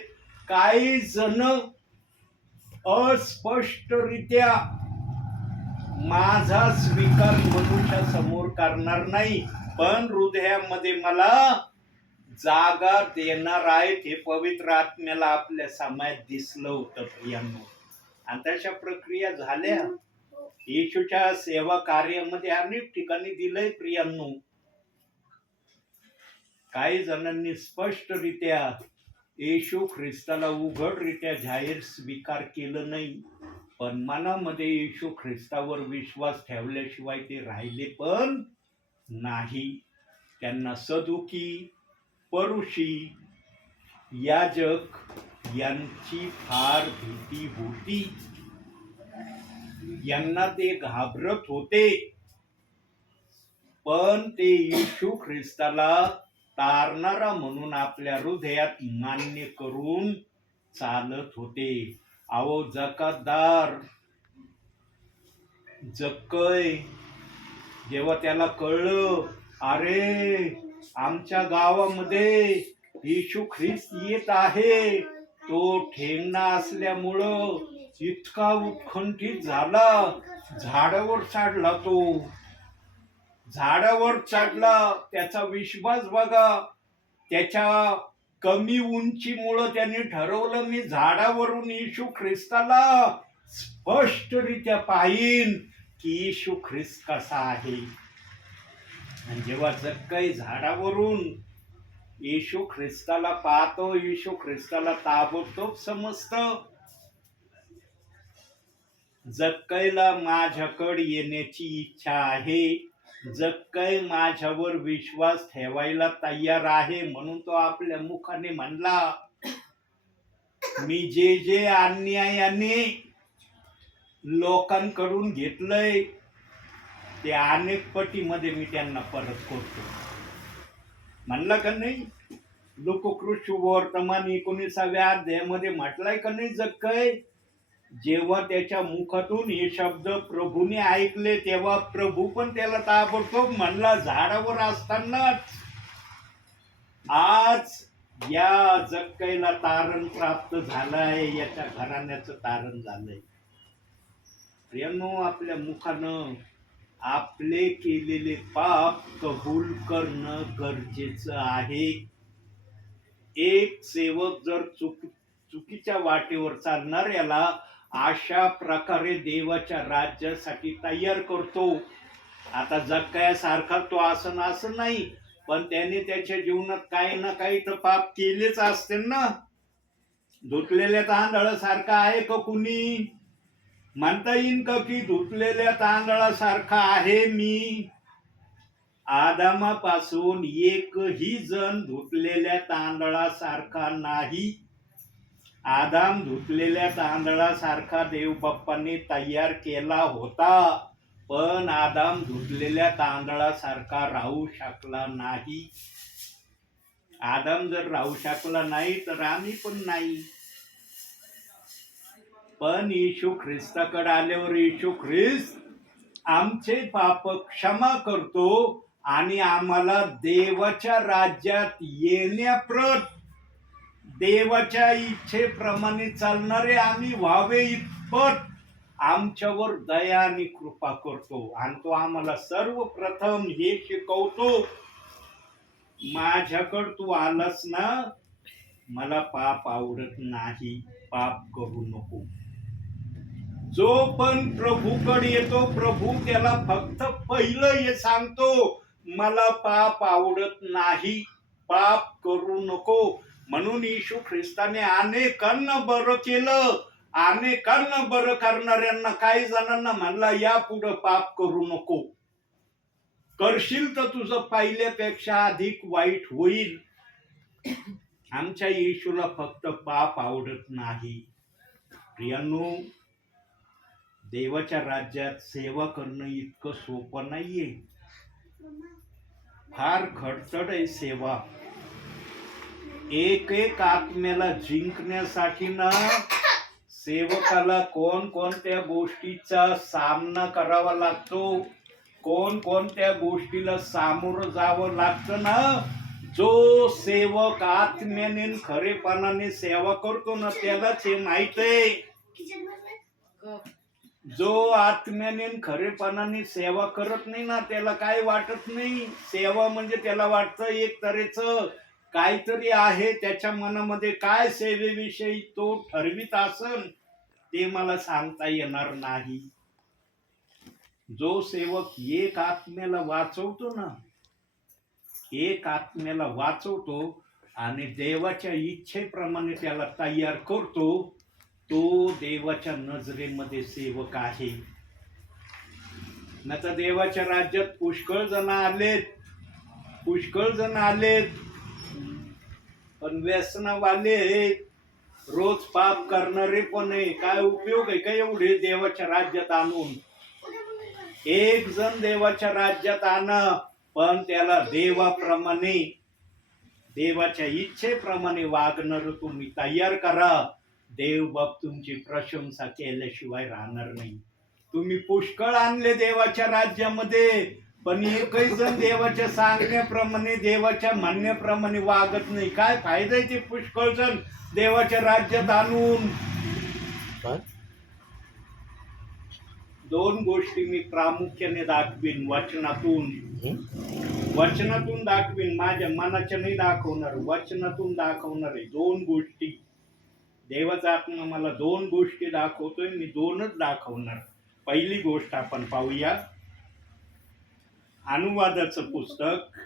काही जण अस्पष्टरित्या माझा स्वीकार मनुष्यासमोर करणार नाही, पण हृदयामध्ये मला जागा देणार आहेत. हे पवित्र आत्म्याला आपल्या समाजात दिसलं होतं प्रियांनो. आणि तशा प्रक्रिया झाल्या. येशूच्या सेवा कार्यामध्ये अनेक ठिकाणी दिलंय प्रियांनो. काही जणांनी स्पष्टरित्या येशू ख्रिस्ताला उघडरित्या जाहीर स्वीकार केलं नाही, पण मनामध्ये येशू ख्रिस्तावर विश्वास ठेवल्याशिवाय ते राहिले पण नाही. त्यांना सदुकी, परुषी, याजक यांची फार भीती होती. यांना ते घाबरत होते. पण ते येशू ख्रिस्ताला तारणारा म्हणून आपल्या हृदयात मान्य करून चालत होते. अहो जकातदार जक्कय, जेव्हा त्याला कळलं, अरे आमच्या गावामध्ये येशू ख्रिस्त येत आहे, तो ठेंगणा असल्यामुळं इतका उत्कंठित झाला. झाडावर चढला. तो झाडावर चढला. त्याचा विश्वास बघा. त्याच्या कमी उंचीमुळं त्याने ठरवलं, मी झाडावरून येशू ख्रिस्ताला स्पष्टरित्या पाहीन की येशू ख्रिस्त कसा आहे. आणि जेव्हा जक्कई झाडावरून येशू ख्रिस्ताला पाहतो, येशू ख्रिस्ताला ताबडतोब समजतं, जक्कईला माझ्याकडे येण्याची इच्छा आहे, जक्कई माझ्यावर विश्वास ठेवायला तयार आहे. म्हणून तो आपल्या मुखाने म्हणला, मी जे जे अन्यायाने लोकांकडून घेतलंय ते अनेक पटीमध्ये मी त्यांना परत करतो. म्हणला का नाही? लोककृष्ण वर्तमान 19व्या अध्यायामध्ये म्हटलंय का नाही? जक्कई जेव्हा त्याच्या मुखातून हे शब्द प्रभूने ऐकले तेव्हा प्रभू पण त्याला ताबडतोब म्हणला, झाडावर असतानाच आज या जक्कईला तारण प्राप्त झालंय, याच्या घराण्याचं तारण झालंय. प्रियांनो, आपल्या मुखानं आपले केलेले पाप कबूल करणं गरजेचं आहे. एक सेवक जर चुकीच्या वाटेवर चालणाऱ्याला अशा प्रकारे देवाच्या राज्यासाठी तयार करतो. आता जक्कयासारखा तो असं नाही, पण त्याने त्याच्या जीवनात काही ना काही तर पाप केलेच असते ना. धुतलेल्या तांदळासारखा आहे का कुणी? म्हणता येईन का की धुतलेल्या तांदळासारखा आहे मी? आदामापासून एकही जण धुतलेल्या तांदळासारखा नाही. आदाम धुतलेल्या तांदळासारखा देव बाप्पाने तयार केला होता, पण आदाम धुतलेल्या तांदळासारखा राहू शकला नाही. आदाम जर राहू शकला नाही तर आम्ही पण नाही. पण येशू ख्रिस्ताकडे आल्यावर येशू ख्रिस्त आमचे पाप क्षमा करतो आणि आम्हाला देवाच्या राज्यात येण्याप्रत देवाच्या इच्छेप्रमाणे चालणारे आम्ही व्हावे इतपत आमच्यावर दया आणि कृपा करतो. आणि तो आम्हाला सर्वप्रथम हे शिकवतो, माझ्याकडं तू आलास ना, मला पाप आवडत नाही, पाप करू नको. जो पण प्रभूकडे येतो, प्रभू त्याला फक्त पहिलं हे सांगतो, मला पाप आवडत नाही, पाप करू नको. म्हणून येशू ख्रिस्ताने अनेकांना बरं केलं, अनेकांना बरं करणाऱ्यांना काही जणांना म्हणला, या पुढे पाप करू नको, करशील तर तुझं पहिल्यापेक्षा अधिक वाईट होईल. आमच्या येशूला फक्त पाप आवडत नाही. प्रियांनो, देवाच्या राज्यात सेवा करणं इतकं सोपं नाहीये, फार खडतर आहे सेवा. एक एक आत्म्याला जिंकण्यासाठी ना सेवकाला कोणकोणत्या गोष्टीचा सामना करावा लागतो, कोणकोणत्या गोष्टीला सामोरं जावं लागतं ना. जो सेवक आत्म्याने खरेपणाने सेवा करतो ना, त्यालाच हे माहित आहे. जो आत्म्याने खरेपणाने सेवा करत नाही ना, त्याला काय वाटत नाही. सेवा म्हणजे त्याला वाटतं एक तऱ्हेचं काहीतरी आहे त्याच्या मनामध्ये, काय सेवेविषयी तो ठरवित असन ते मला सांगता येणार नाही. जो सेवक एक आत्म्याला वाचवतो ना, एक आत्म्याला वाचवतो आणि देवाच्या इच्छेप्रमाणे त्याला तयार करतो, तो देवाच्या नजरेमध्ये सेवक आहे. नाहीतर देवाच्या राज्यात पुष्कळ जण आलेत, पुष्कळ जण आलेत, पण व्यसनवाले आहेत, रोज पाप करणारे पण आहे. काय उपयोग आहे का एवढे देवाच्या राज्यात आणून? एक जण देवाच्या राज्यात आणा, पण त्याला देवाप्रमाणे देवाच्या इच्छेप्रमाणे वागणार तुम्ही तयार करा. देव बाप तुमची प्रशंसा केल्याशिवाय राहणार नाही. तुम्ही पुष्कळ आणले देवाच्या राज्यामध्ये, पण एकही जण देवाच्या सांगण्याप्रमाणे देवाच्या म्हणण्याप्रमाणे वागत नाही. काय फायदा आहे ते पुष्कळ जण देवाच्या राज्यात आणून? दोन गोष्टी मी प्रामुख्याने दाखवीन वचनातून दाखवीन, माझ्या मनाच्या नाही दाखवणार, वचनातून दाखवणार आहे. दोन गोष्टी देवाचा आत्मा मला दोन गोष्टी दाखवतोय, मी दोनच दाखवणार. पहिली गोष्ट आपण पाहूया, अनुवादाचं पुस्तक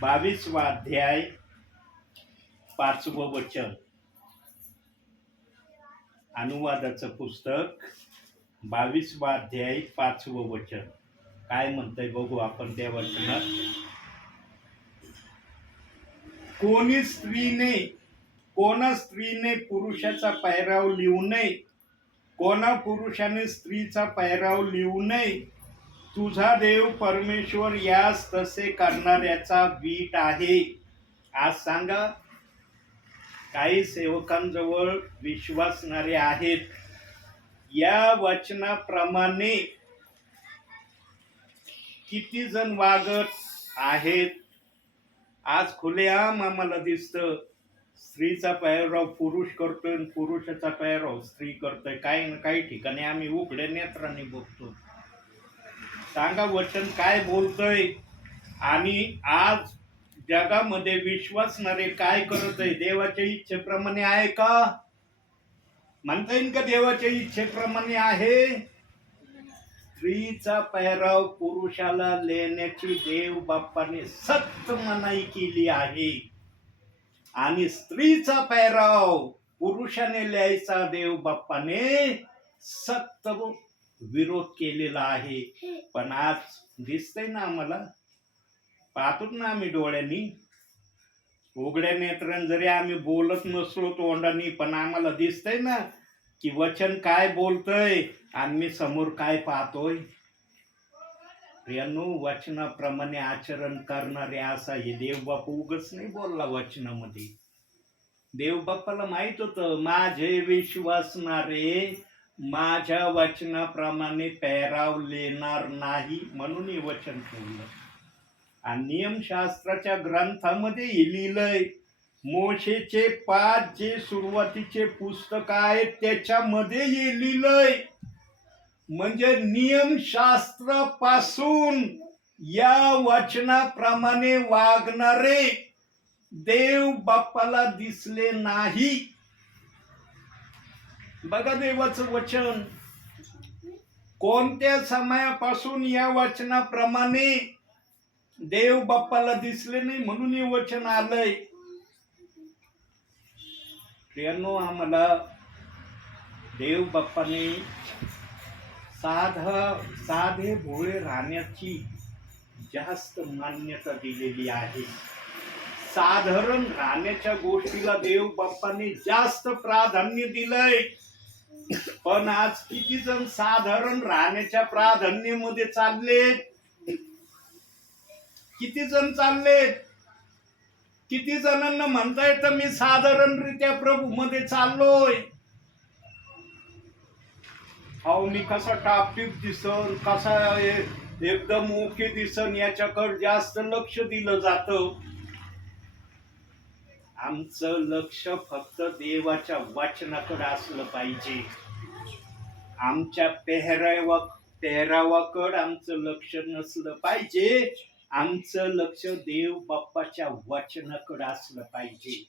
22वा अध्याय 5वं वचन. अनुवादाचं पुस्तक 22वा अध्याय 5वं वचन काय म्हणतंय बघू आपण त्या वचनात. कोणा स्त्रीने पुरुषाचा पैराव लिहू नये, कोणा पुरुषाने स्त्रीचा पैराव लिहू नये. तुझा देव परमेश्वर यास तसे करणाऱ्याचा वीट आहे. आज सांगा, काही सेवकांजवळ विश्वासणारे आहेत, या वचनाप्रमाणे किती जण वागत आहेत. आज खुलेआम आम्हाला दिसतं, स्त्रीचा पेहराव पुरुष करतोय, पुरुषाचा पेहराव स्त्री करतोय. काही ना काही ठिकाणी आम्ही उघड्या नेत्राने बघतो. सांगा वचन काय बोलतोय. आणि आज जगामध्ये विश्वासणारे काय करत आहे? देवाच्या इच्छेप्रमाणे आहे का? म्हणता येईल का देवाच्या इच्छेप्रमाणे आहे? स्त्रीचा पेहराव पुरुषाला लेण्याची देव बाप्पाने सक्त मनाई केली आहे, आणि स्त्रीचा पेहराव पुरुषाने लिहायचा देव बाप्पाने सक्त विरोध केलेला आहे. पण आज दिसतंय ना आम्हाला, पाहतो ना आम्ही डोळ्यांनी, उघड्या नेत्रांनी जरी आम्ही बोलत नसलो तोंडानी, पण आम्हाला दिसतंय ना की वचन काय बोलतंय आणि मी समोर काय पाहतोय. प्रियांनो, वचनाप्रमाणे आचरण करणारे असा हे देवबाप उगच नाही बोलला वचनामध्ये. देवबापाला माहित होतं माझे विश्वासणारे माझ्या वचनाप्रमाणे पेहराव लेणार नाही, म्हणून हे वचन ठेवलं. आणि नियमशास्त्राच्या ग्रंथामध्ये हे लिहिलंय, मोशेचे 5 जे सुरुवातीचे पुस्तक आहेत त्याच्यामध्ये हे लिहिलंय. म्हणजे नियमशास्त्र पासून या वचनाप्रमाणे वागणारे देव बाप्पाला दिसले नाही. बघा देवाचं वचन कोणत्या समयापासून या वचनाप्रमाणे देव बाप्पाला दिसले नाही म्हणून हे वचन आलंय. प्रियांनो, आम्हाला देव बाप्पाने साधे भोळे राहण्याची जास्त मान्यता दिलेली आहे. साधारण राहण्याच्या गोष्टीला देव बाप्पाने जास्त प्राधान्य दिलंय. पण आज किती जण साधारण राहण्याच्या प्राधान्यामध्ये चाललेत? किती जण चाललेत? किती जणांना म्हणता येतं मी साधारणरित्या प्रभू मध्ये चाललोय. अहो, मी कसा टापटीप दिसन, कसा एकदम ओके दिसन याच्याकडे जास्त लक्ष दिलं जातं. आमचं लक्ष फक्त देवाच्या वचनाकडे असलं पाहिजे. आमच्या पेहरावाकडे आमचं लक्ष नसलं पाहिजे. आमचं लक्ष देव बाप्पाच्या वचनाकडे असलं पाहिजे.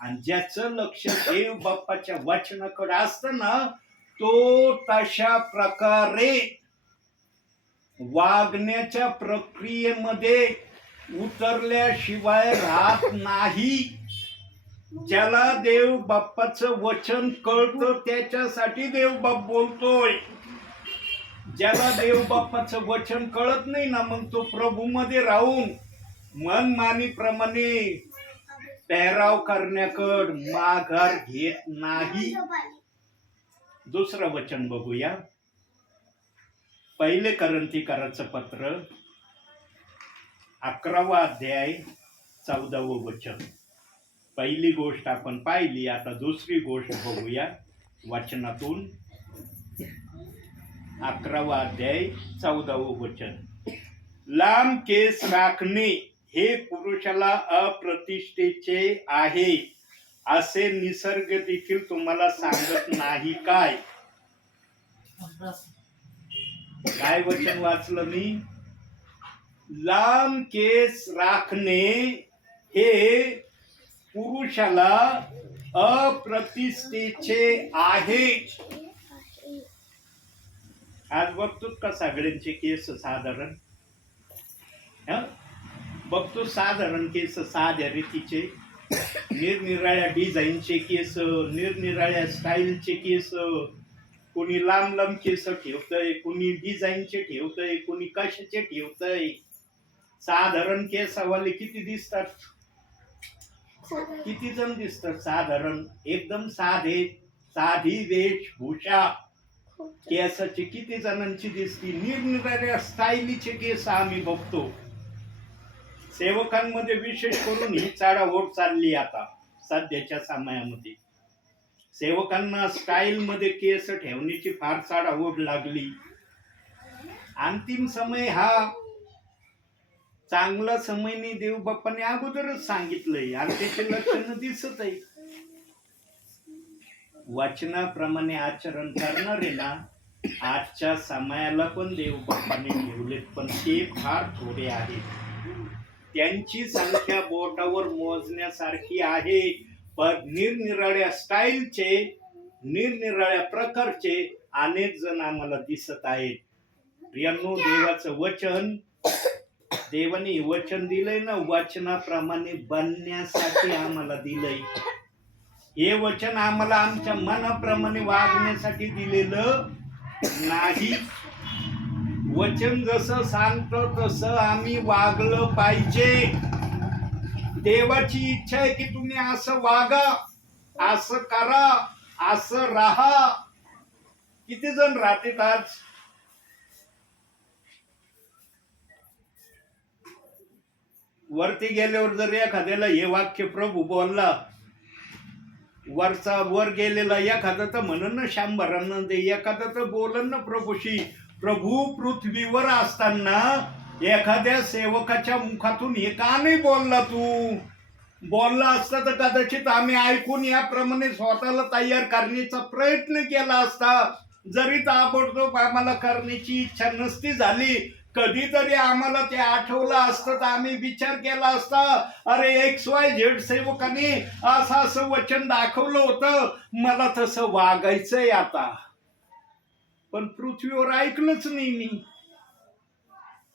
आणि ज्याचं लक्ष देव बाप्पाच्या वचनाकडे असतं ना, तो तशा प्रकारे वागण्याच्या प्रक्रियेमध्ये उतरल्याशिवाय राहत नाही. ज्याला देव बाप्पाचं वचन कळतं त्याच्यासाठी देव बाप बोलतोय. ज्याला देव बाप्पाचं वचन कळत नाही ना, मग तो प्रभू मध्ये राहून मनमानीप्रमाणे पेहराव करण्याकड माघार घेत नाही. दुसरं वचन बघूया. 1 कोरिन्थीकराचं पत्र 11 अध्याय 14 वचन. पहिली गोष्ट आपण पाहिली, आता दुसरी गोष्ट बघूया वचनातून. 11 अध्याय 14 वचन. लांब केस राखणे हे पुरुषाला अप्रतिष्ठेचे आहे असे निसर्ग देखील तुम्हाला सांगत नाही काय? काय वचन वाचलं मी? लांब केस राखणे हे पुरुषाला अप्रतिष्ठेचे आहे. आज बघतो का सगळ्यांचे केस साधारण? बघतो साधारण केस, साध्या रीतीचे, निरनिराळ्या डिझाईनचे केस, निरनिराळ्या स्टाईलचे केस. कोणी लांब लांब केस ठेवतंय, कोणी डिझाईनचे ठेवतंय, कोणी कशाचे ठेवतंय. साधारण केसावाले किती दिसतात? किती जण दिसतात साधारण? एकदम साधी वेशभूषा केसाची किती जणांची दिसती. निरनिराळ्या स्टाईलीचे केस आम्ही बघतो. सेवकांमध्ये विशेष करून ही चढाओढ चालली आता सध्याच्या समयामध्ये. सेवकांना स्टाईल मध्ये केस ठेवण्याची फार चढाओढ लागली. अंतिम समय हा चांगला समय नाही, देव बाप्पाने अगोदरच सांगितलंय आणि त्याचे लक्षण दिसत आहे. वचनाप्रमाणे आचरण करणारे ना आजच्या समयाला पण देव बाप्पाने ठेवलेत, पण ते फार थोडे आहेत. त्यांची संख्या बोटावर मोजण्यासारखी आहे. पण निरनिराळ्या स्टाईलचे, निरनिराळ्या प्रकारचे अनेक जण आम्हाला दिसत आहेत. प्रियांनो, देवाचं वचन, देवाने वचन दिलंय ना, वचनाप्रमाणे बनण्यासाठी आम्हाला दिलंय. हे वचन आम्हाला आमच्या मनाप्रमाणे वागण्यासाठी दिलेलं नाही. वचन जसं सांगतं तसं आम्ही वागलं पाहिजे. देवाची इच्छा आहे की तुम्ही असं वागा, असं करा, असं राहा. किती जण राहतात आज? वरती गेल्यावर जर एखाद्याला हे वाक्य प्रभू बोलला, वर गेलेला एखादा तर म्हणून ना 100 दे, एखादा तर बोलन ना प्रभूशी. प्रभू पृथ्वीवर असताना एखाद्या सेवकाच्या मुखातून हे का नाही बोलला तू? बोलला असता तर कदाचित आम्ही ऐकून याप्रमाणे स्वतःला तयार करण्याचा प्रयत्न केला असता. जरी ताबडतोब आम्हाला करण्याची इच्छा नसती झाली, कधीतरी आम्हाला ते आठवलं असतं तर आम्ही विचार केला असता, अरे XYZ सेवकाने असं असं वचन दाखवलं होतं, मला तसं वागायचंय आता. पण पृथ्वीवर ऐकलंच नाही मी.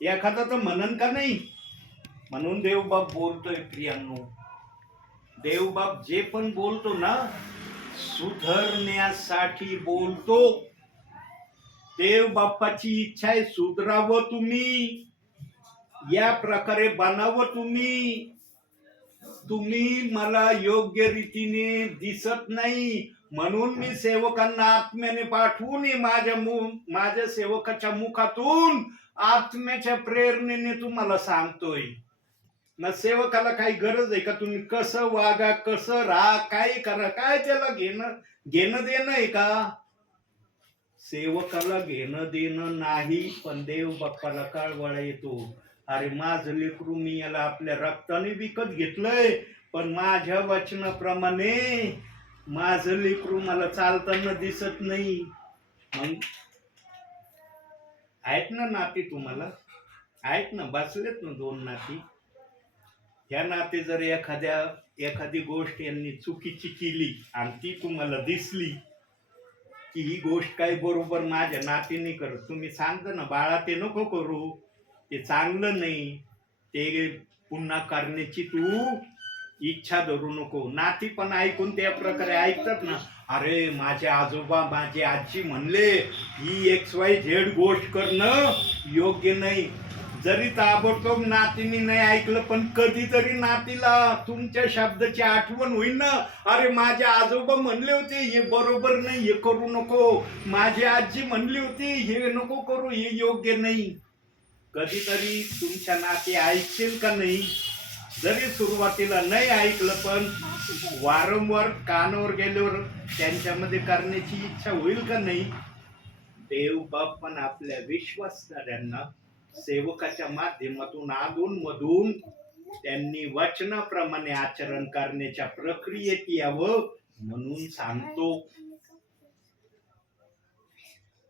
एखादा तर म्हणन का नाही? म्हणून देवबाप बोलतोय प्रियांनो. देवबाप जे पण बोलतो ना, सुधारण्यासाठी बोलतो. देव बाप्पाची इच्छा आहे सुधरावं तुम्ही, या प्रकारे बनावं तुम्ही. तुम्ही मला योग्य रीतीने दिसत नाही, म्हणून मी सेवकांना आत्म्याने पाठवून माझ्या सेवकाच्या मुखातून आत्म्याच्या प्रेरणेने तुम्हाला सांगतोय. ना सेवकाला काही गरज आहे का तुम्ही कसं वागा, कसं राहा, काय करा, काय त्याला घेणं देणं आहे का? सेवकाला घेणं देणं नाही, पण देव बाप्पाला काळवळा येतो. अरे माझं लेकरू मी याला आपल्या रक्ताने विकत घेतलंय, पण माझ्या वचनाप्रमाणे माझं लेकरू मला चालताना दिसत नाही. मग आहेत ना नाती तुम्हाला, आहेत ना, बसलेत ना 2 नाती. ह्या नाते जर एखादी गोष्ट यांनी चुकीची केली आणि ती तुम्हाला दिसली की ही गोष्ट काही बरोबर माझ्या नातीने करत, तुम्ही सांगता ना बाळा ते नको करू, ते चांगलं नाही, ते पुन्हा करण्याची तू इच्छा धरू नको. नाती पण ऐकून त्या प्रकारे ऐकतात ना, अरे माझे आजोबा माझी आजी म्हणले ही XYZ गोष्ट करणं योग्य नाही. जरी ताबडतोब नातीने नाही ऐकलं, पण कधीतरी नातीला तुमच्या शब्दाची आठवण होईल ना, अरे माझे आजोबा म्हणले होते हे बरोबर नाही, हे करू नको, माझी आजी म्हणली होती हे नको करू, हे योग्य नाही. कधीतरी तुमच्या नाती ऐकतील का नाही? जरी सुरुवातीला नाही ऐकलं, पण वारंवार कानावर गेल्यावर त्यांच्यामध्ये करण्याची इच्छा होईल का नाही? देव बाप पण आपल्या विश्वासणाऱ्यांना सेवकाच्या माध्यमातून अधून-मधून त्यांनी वचनाप्रमाणे आचरण करण्याच्या प्रक्रियेत यावं म्हणून सांगतो.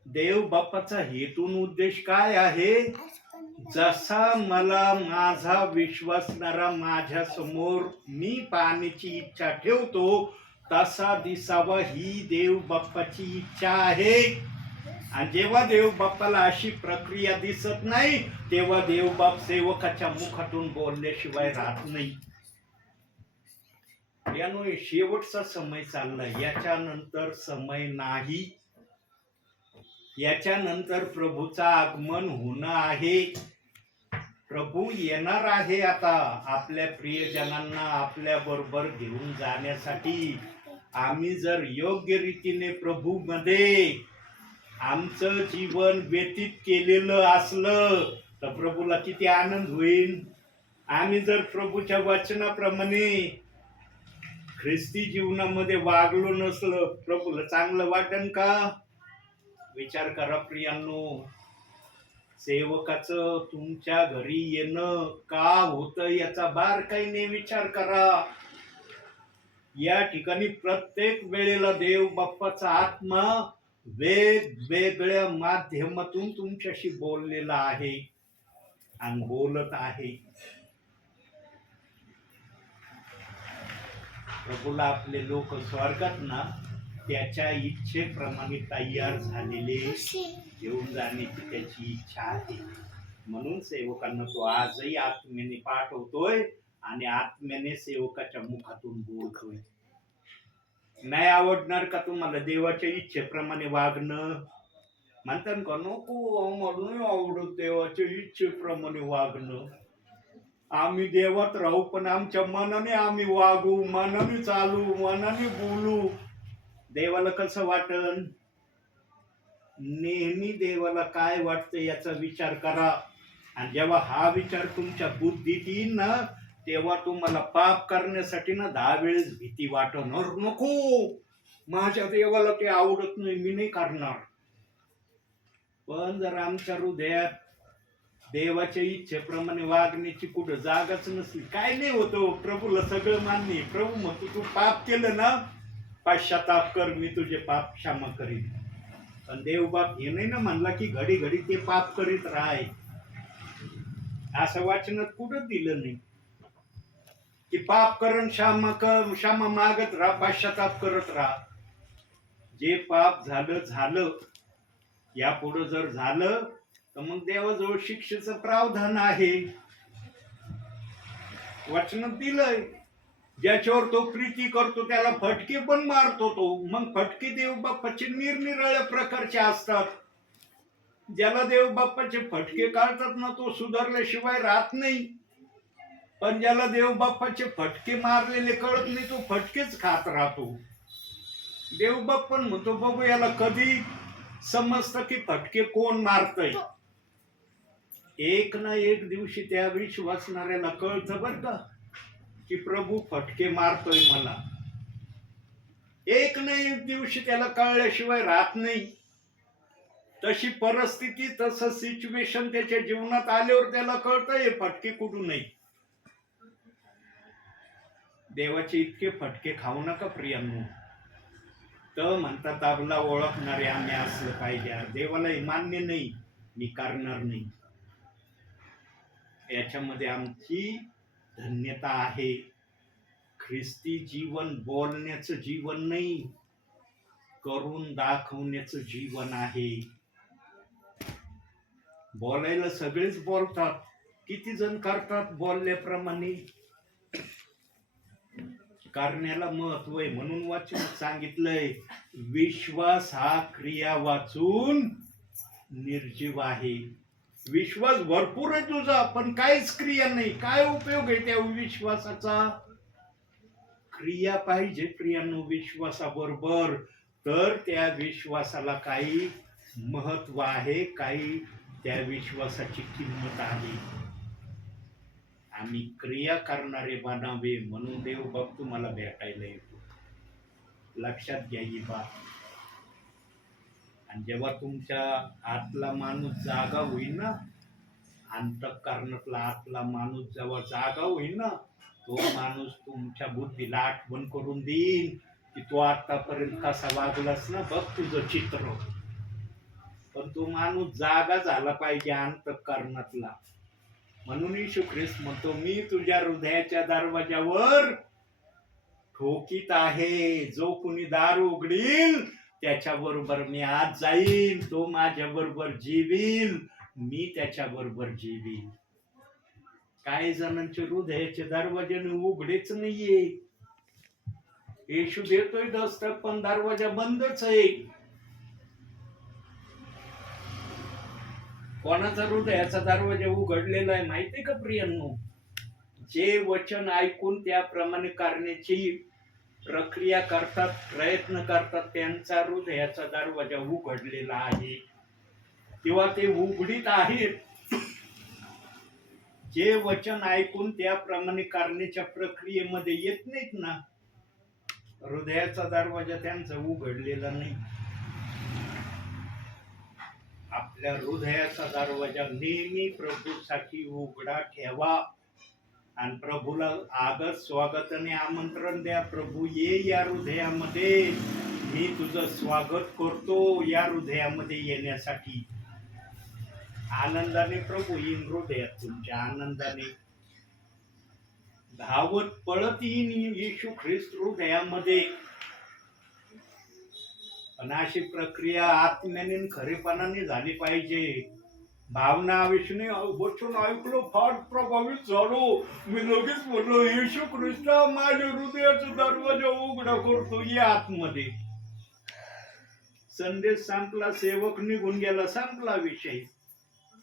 देव बाप्पाचा हेतून उद्देश काय आहे? जसा मला माझा विश्वासणारा माझ्या समोर मी पाहण्याची इच्छा ठेवतो तसा दिसावा, ही देव बाप्पाची इच्छा आहे. आणि जेव्हा देव बाप्पाला अशी प्रक्रिया दिसत नाही, तेव्हा देव बाप सेवकाच्या मुखातून बोलल्याशिवाय राहत नाही. यानो शेवटचा समय चाललाय, याच्यानंतर समय नाही. याच्यानंतर प्रभूचं आगमन होणं आहे. प्रभू येणार आहे आता आपल्या प्रियजनांना आपल्या बरोबर घेऊन जाण्यासाठी. आम्ही जर योग्य रीतीने प्रभू मध्ये आमचं जीवन व्यतीत केलेलं असलं तर प्रभूला किती आनंद होईल. आम्ही जर प्रभूच्या वचनाप्रमाणे ख्रिस्ती जीवनामध्ये वागलो नसलं, प्रभूला चांगलं वाटेल का? विचार करा प्रियांनो. सेवकाचं तुमच्या घरी येणं का होतं याचा बारकाईने विचार करा. या ठिकाणी प्रत्येक वेळेला देव बाप्पाचा आत्मा वेगवेगळ्या माध्यमातून तुमच्याशी बोललेला आहे आणि बोलत आहे. प्रभूला आपले लोक स्वर्गात ना त्याच्या इच्छेप्रमाणे तयार झालेले घेऊन जाण्याची त्याची इच्छा आहे. म्हणून सेवकांना तो आजही आत्म्याने पाठवतोय आणि आत्म्याने सेवकाच्या मुखातून बोलतोय. नाही आवडणार का तुम्हाला देवाच्या इच्छेप्रमाणे वागणं? म्हणतात का नको म्हणून आवडत देवाच्या इच्छेप्रमाणे वागणं. आम्ही देवात राहू पण आमच्या मनाने आम्ही वागू, मनाने चालू, मनाने बोलू. देवाला कसं वाटन? नेहमी देवाला काय वाटतं याचा विचार करा. आणि जेव्हा हा विचार तुमच्या बुद्धीत येईल ना, तेव्हा तुम्हाला पाप करण्यासाठी ना 10 वेळेस भीती वाटणार. नको, माझ्या देवाला ते आवडत नाही, मी नाही करणार. पण जर आमच्या हृदयात देवाच्या इच्छेप्रमाणे वागण्याची कुठं जागाच नसली. काय नाही होतो, प्रभूला सगळं मान्य आहे. प्रभू म्हणतो तू पाप केलं ना, पश्चाताप कर, मी तुझे पाप क्षमा करीन. पण देवबाप हे नाही ना म्हणला की घडी घडी ते पाप करीत राहाय. असं वाचनात कुठं दिलं नाही की पाप करून क्षमा मागत राहा, पश्चाताप करत राहा. जे पाप झालं झालं, यापुढं जर झालं तर मग देवाजवळ शिक्षेचं प्रावधान आहे. वचनात दिलंय, ज्याच्यावर तो प्रीती करतो त्याला फटके पण मारतो तो. मग फटके देवबाप्पाचे निरनिराळ्या प्रकारचे असतात. ज्याला देवबाप्पाचे फटके काढतात ना, तो सुधारल्याशिवाय राहत नाही. पण ज्याला देवबाप्पाचे फटके मारलेले कळत नाही, तो फटकेच खात राहतो. देवबाप्पा म्हणतो बाबू याला कधी समजतं की फटके कोण मारतय. एक ना एक दिवशी त्या विश्वासणाऱ्याला कळतं बर का की प्रभू फटके मारतोय मला. एक ना एक दिवशी त्याला कळल्याशिवाय राहत नाही. तशी परिस्थिती, तसं सिच्युएशन त्याच्या जीवनात आल्यावर त्याला कळतं हे फटके कुठून नाही. देवाचे इतके फटके खाऊ नका प्रियांनो. तर म्हणतात आपला ओळखणारे आम्ही असलं पाहिजे. देवाला हे मान्य नाही, मी करणार नाही. याच्यामध्ये आमची धन्यता आहे. ख्रिस्ती जीवन बोलण्याचं जीवन नाही, करून दाखवण्याचं जीवन आहे. बोलायला सगळेच बोलतात, किती जण करतात बोलल्याप्रमाणे. करण्याला महत्व आहे. म्हणून वाचनात सांगितलंय, विश्वास हा क्रिया वाचून निर्जीव आहे. विश्वास भरपूर आहे तुझा, पण काहीच क्रिया नाही. काय उपयोग आहे त्या विश्वासाचा? क्रिया पाहिजे प्रियांनो विश्वासाबरोबर, तर त्या विश्वासाला काही महत्व आहे, काही त्या विश्वासाची किंमत आहे. आम्ही क्रिया करणारे बनावे म्हणून देव बाप तुम्हाला भेटायला येतो. लक्षात घ्या ही बात. आणि जेव्हा तुमच्या आतला माणूस जागा होईल ना, अंतःकरणातला आतला माणूस जेव्हा जागा होईल ना, तो माणूस तुमच्या बुद्धीला आठवण करून देईल की तो आतापर्यंत कसा वागलास ना, बघ तुझं चित्र. पण तो माणूस जागा झाला पाहिजे अंतःकरणातला. म्हणून येशू ख्रिस्त म्हणतो, मी तुझ्या हृदयाच्या दरवाजावर ठोकीत आहे. जो कुणी दार उघडील त्याच्याबरोबर मी आज जाईन, तो माझ्या बरोबर जीवील, मी त्याच्या बरोबर जीवील. काही जणांचे हृदयाचे दरवाजे उघडेच नाहीये. येशू देतोय दस्तक पण दरवाजा बंदच आहे. कोणाचा हृदयाचा दरवाजा उघडलेला आहे माहितीये का प्रियांनो? जे वचन ऐकून त्याप्रमाणे करण्याची प्रक्रिया करतात, प्रयत्न करतात, त्यांचा हृदयाचा दरवाजा उघडलेला आहे किंवा ते उघडीत आहेत. जे वचन ऐकून त्याप्रमाणे करण्याच्या प्रक्रियेमध्ये येत नाहीत ना, हृदयाचा दरवाजा त्यांचा उघडलेला नाही. आपल्या हृदयाचा दरवाजा नेहमी प्रभूसाठी उघडा ठेवा आणि प्रभूला आदर स्वागताने आमंत्रण द्या. प्रभू ये या हृदयामध्ये, मी तुझं स्वागत करतो या हृदयामध्ये येण्यासाठी. आनंदाने प्रभू येईन हृदयात तुमच्या, आनंदाने धावत पळत येईन येशू ख्रिस्त हृदयामध्ये. पण अशी प्रक्रिया आत्म्याने खरेपणाने झाली पाहिजे. भावना विषयी वचन ऐकलो, फार प्रभावित झालो, मी लगेच म्हणलो येशू ख्रिस्त माझ्या हृदयाचा दरवाजा उघडा करतो, ये आतमध्ये. संदेश संपला, सेवक निघून गेला, संपला विषय.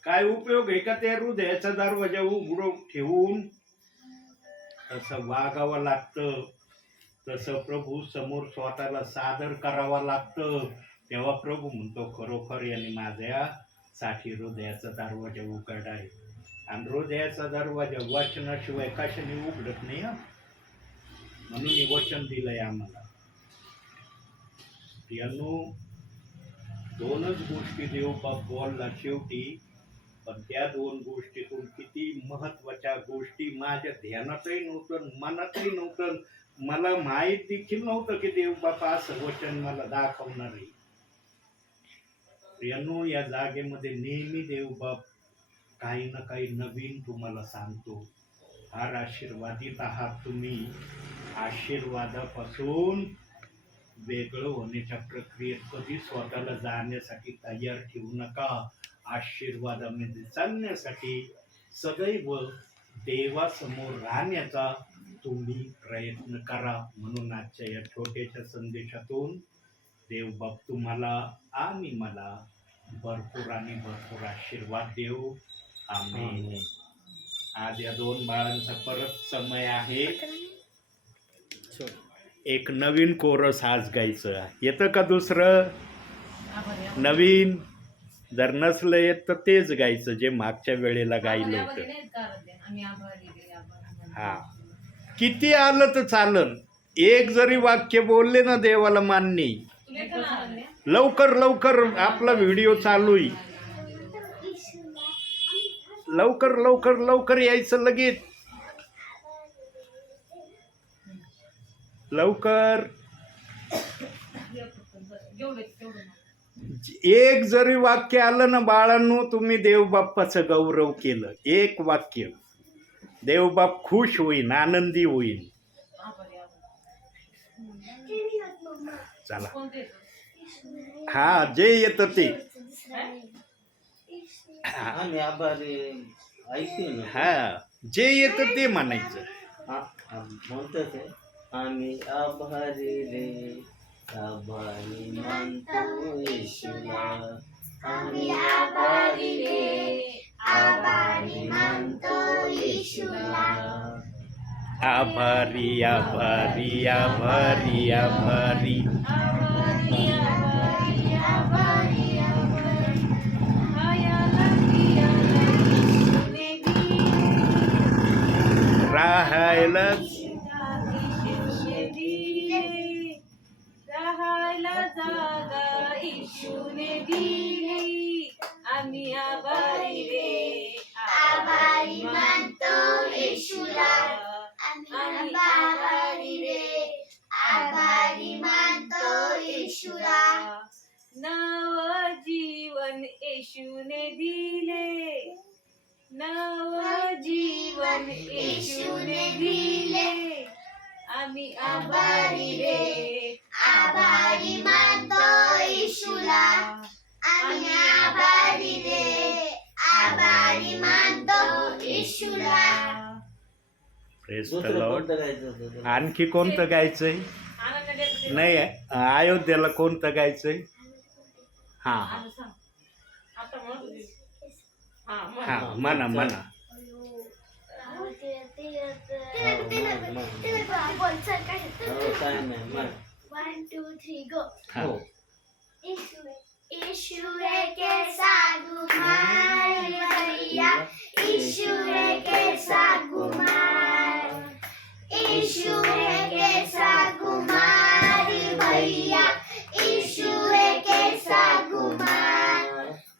काय उपयोग आहे का त्या हृदयाचा दरवाजा उघडून ठेवून? तसं वागावं लागतं, तसं प्रभू समोर स्वतःला सादर करावं लागतं. तेव्हा प्रभू म्हणतो, खरोखर याने माझ्या साठी हृदयाचा दरवाजा उघडा आहे. आणि हृदयाचा दरवाजा वचनाशिवाय कशाने उघडत नाही. म्हणून हे वचन दिलंय आम्हाला. यांनो दोनच गोष्टी देव बाप बोलला शेवटी, पण त्या दोन गोष्टीतून किती महत्वाच्या गोष्टी माझ्या ध्यानातही नव्हतं, मनातही नव्हतं, मला माहीत देखील नव्हतं की देव बापा असं वचन मला दाखवणार आहे. प्रियांनो, या जागेमध्ये नेहमी देव बाप काही ना काही नवीन तुम्हाला सांगतो. फार आशीर्वादित आहात तुम्ही. आशीर्वादापासून वेगळं होण्याच्या प्रक्रियेत कधी स्वतःला जाण्यासाठी तयार ठेवू नका. आशीर्वादामध्ये चालण्यासाठी सदैव देवासमोर राहण्याचा तुम्ही प्रयत्न करा. म्हणून आजच्या या छोट्याशा संदेशातून देवबाप तुम्हाला आणि मला भरपूर आणि भरपूर आशीर्वाद देऊ. आमेन. आज या दोन बाळांचा परत समय आहे. एक नवीन कोरस आज गायचं. येतं का दुसरं नवीन? जर नसलं येत तर तेच गायचं जे मागच्या वेळेला गायलं होतं. हा, किती आलं तर चालन. एक जरी वाक्य बोलले ना देवाला मान्य. लवकर लवकर आपला व्हिडिओ चालू आहे. लवकर लवकर लवकर यायचं लगेच. लवकर. एक जरी वाक्य आलं ना बाळांनो, तुम्ही देवबाप्पाचं गौरव केलं. एक वाक्य देवबाप खुश होईल, आनंदी होईल. चला, हा, जे येतं ते. आम्ही आभारी ऐकते ना. हा, जे येतं ते म्हणायचं. म्हणतो ते आम्ही आभारी रे, आभारी मानतो येशूला. आम्ही आभारी रे, आभारी मानतो येशूला. आभारी आभारी आभारी आभारी. राहायला जागा येशूने दिली. आम्ही आभारी रे, आभारी मानतो येशूला. आम्ही आभारी रे, आभारी मानतो येशूला. नव जीवन येशूने दिले, नव जीवन येशूने दिले. आम्ही आभारी रे, आभारी मानतो येशूला. आम्ही आभारी रे, आभारी मानतो येशूला. प्रेज द दुसरं लॉर्ड. कोणतं गायचं होतं? आणखी कोणतं गायचंय? नाही, अयोध्येला कोणतं गायचंय? हा हा, म्हणा म्हणा. काय नाही म्हण. 1 2 3 गो. हो. यीशु है कैसा गुमार भैया, यीशु है कैसा गुमार. यीशु है कैसा गुमार भैया, यीशु है कैसा गुमार.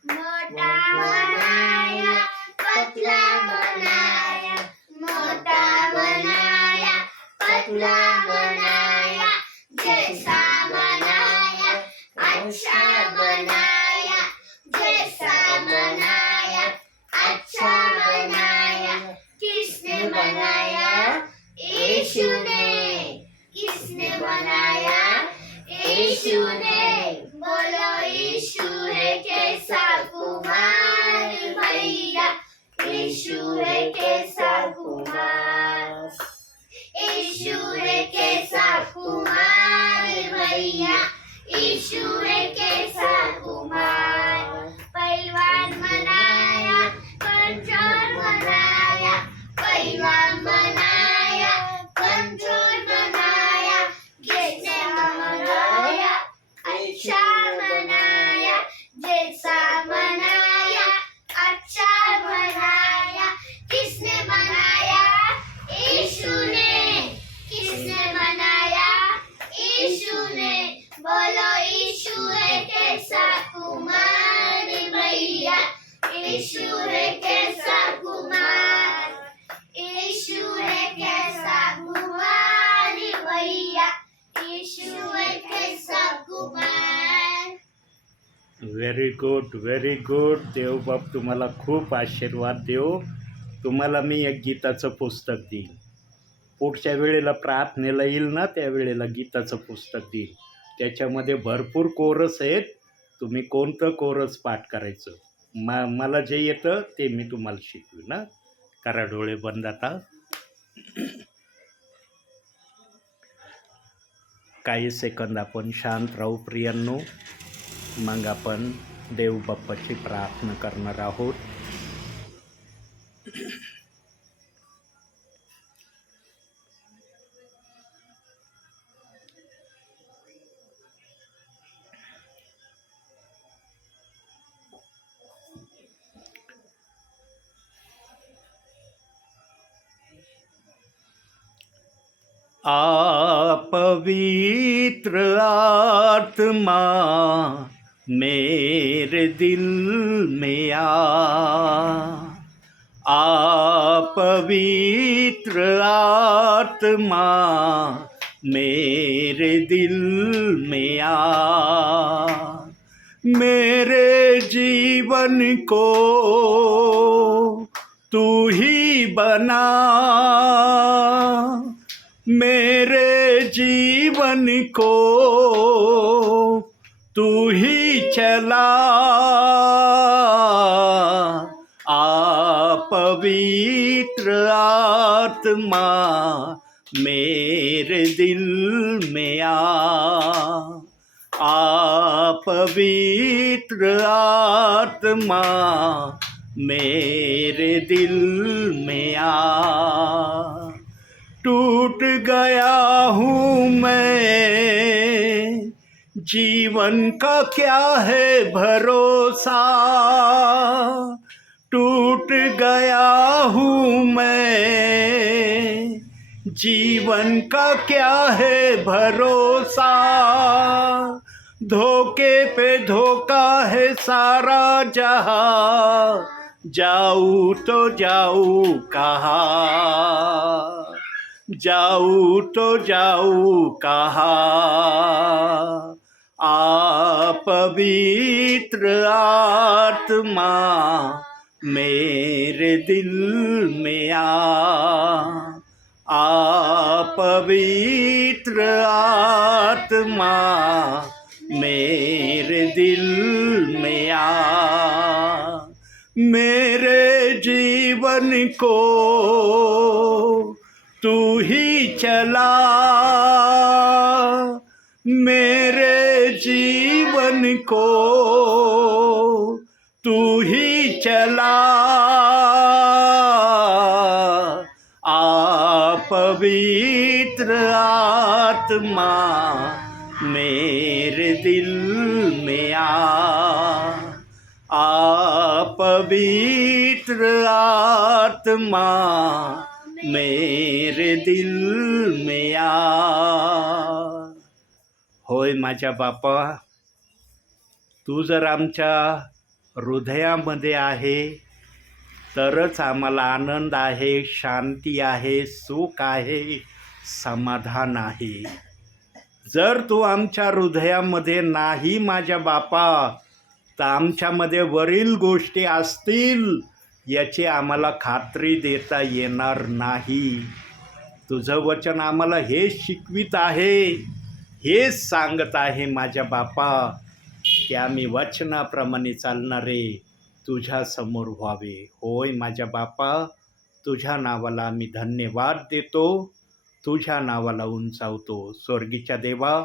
मोटा बनाया, पतला बनाया, मोटा बनाया, पतला बनाया. जैसा बनाया अच्छा बनाया, जैसा बनाया अच्छा बनाया. किसने बनाया? यीशु ने. किसने बनाया? यीशु ने. बोलो यीशु है कैसा कुमार भैया, यीशु है कैसा कुमार. यीशु है कैसा कुमार भैया, यीशु है कैसा कुमार. पहलवान बनाया, कमजोर बनाया, पहलवान बनाया, कमजोर बनाया. जैसा बनाया अच्छा बनाया, जैसा बनाया अच्छा बनाया. किसने बनाया? यीशु ने. किसने बनाया? यीशु ने. बोलो यीशु व्हेरी गुड, व्हेरी गुड. देवबाप तुम्हाला खूप आशीर्वाद देव. तुम्हाला मी एक गीताचं पुस्तक देईन. पुढच्या वेळेला प्रार्थनेला येईल ना, त्यावेळेला गीताचं पुस्तक देईन. त्याच्यामध्ये भरपूर कोरस आहेत. तुम्ही कोणतं कोरस पाठ करायचं, मला जे येतं ते मी तुम्हाला शिकवीन ना. करा डोळे बंद आता. काही सेकंद आपण शांत राहू प्रियांनो. मग आपण देवबाप्पाची प्रार्थना करणार आहोत. पवित्र आत्मा मेरे दिल में पवित्र आत्मा मेरे दिल में मेरे जीवन को तू ही बना, मेरे जीवन को तू ही चला. पवित्र आत्मा मेरे दिल में पवित्र आत्मा मेरे दिल में टूट गया हूँ मैं, जीवन का क्या है भरोसा. टूट गया हूँ मैं, जीवन का क्या है भरोसा. धोखे पे धोखा है सारा जहां, जाऊँ तो जाऊँ कहाँ, जाऊँ तो जाऊँ कहाँ. पवित्र आत्मा मेरे दिल में पवित्र आत्मा मेरे दिल में मेरे जीवन को तू ही चला, मेरे जीवन को तू ही चला. पवित्र आत्मा मेरे दिल में पवित्र आत्मा मेरे दिल में होय माझ्या बापा, तू जर आमच्या हृदयामध्ये आहे तरच आम्हाला आनंद आहे, शांती आहे, सुख आहे, समाधान आहे. जर तू आमच्या हृदयामध्ये नाही माझ्या बापा, तर आमच्यामध्ये वरील गोष्टी असतील याची आम्हाला खात्री देता येणार नाही. तुझं वचन आम्हाला हेच शिकवित आहे, हेच सांगत आहे माझ्या बापा, की आम्ही वचनाप्रमाणे चालणारे तुझ्या समोर व्हावे. होय माझ्या बापा, तुझ्या नावाला आम्ही धन्यवाद देतो, तुझ्या नावाला उंचावतो. स्वर्गीच्या देवा,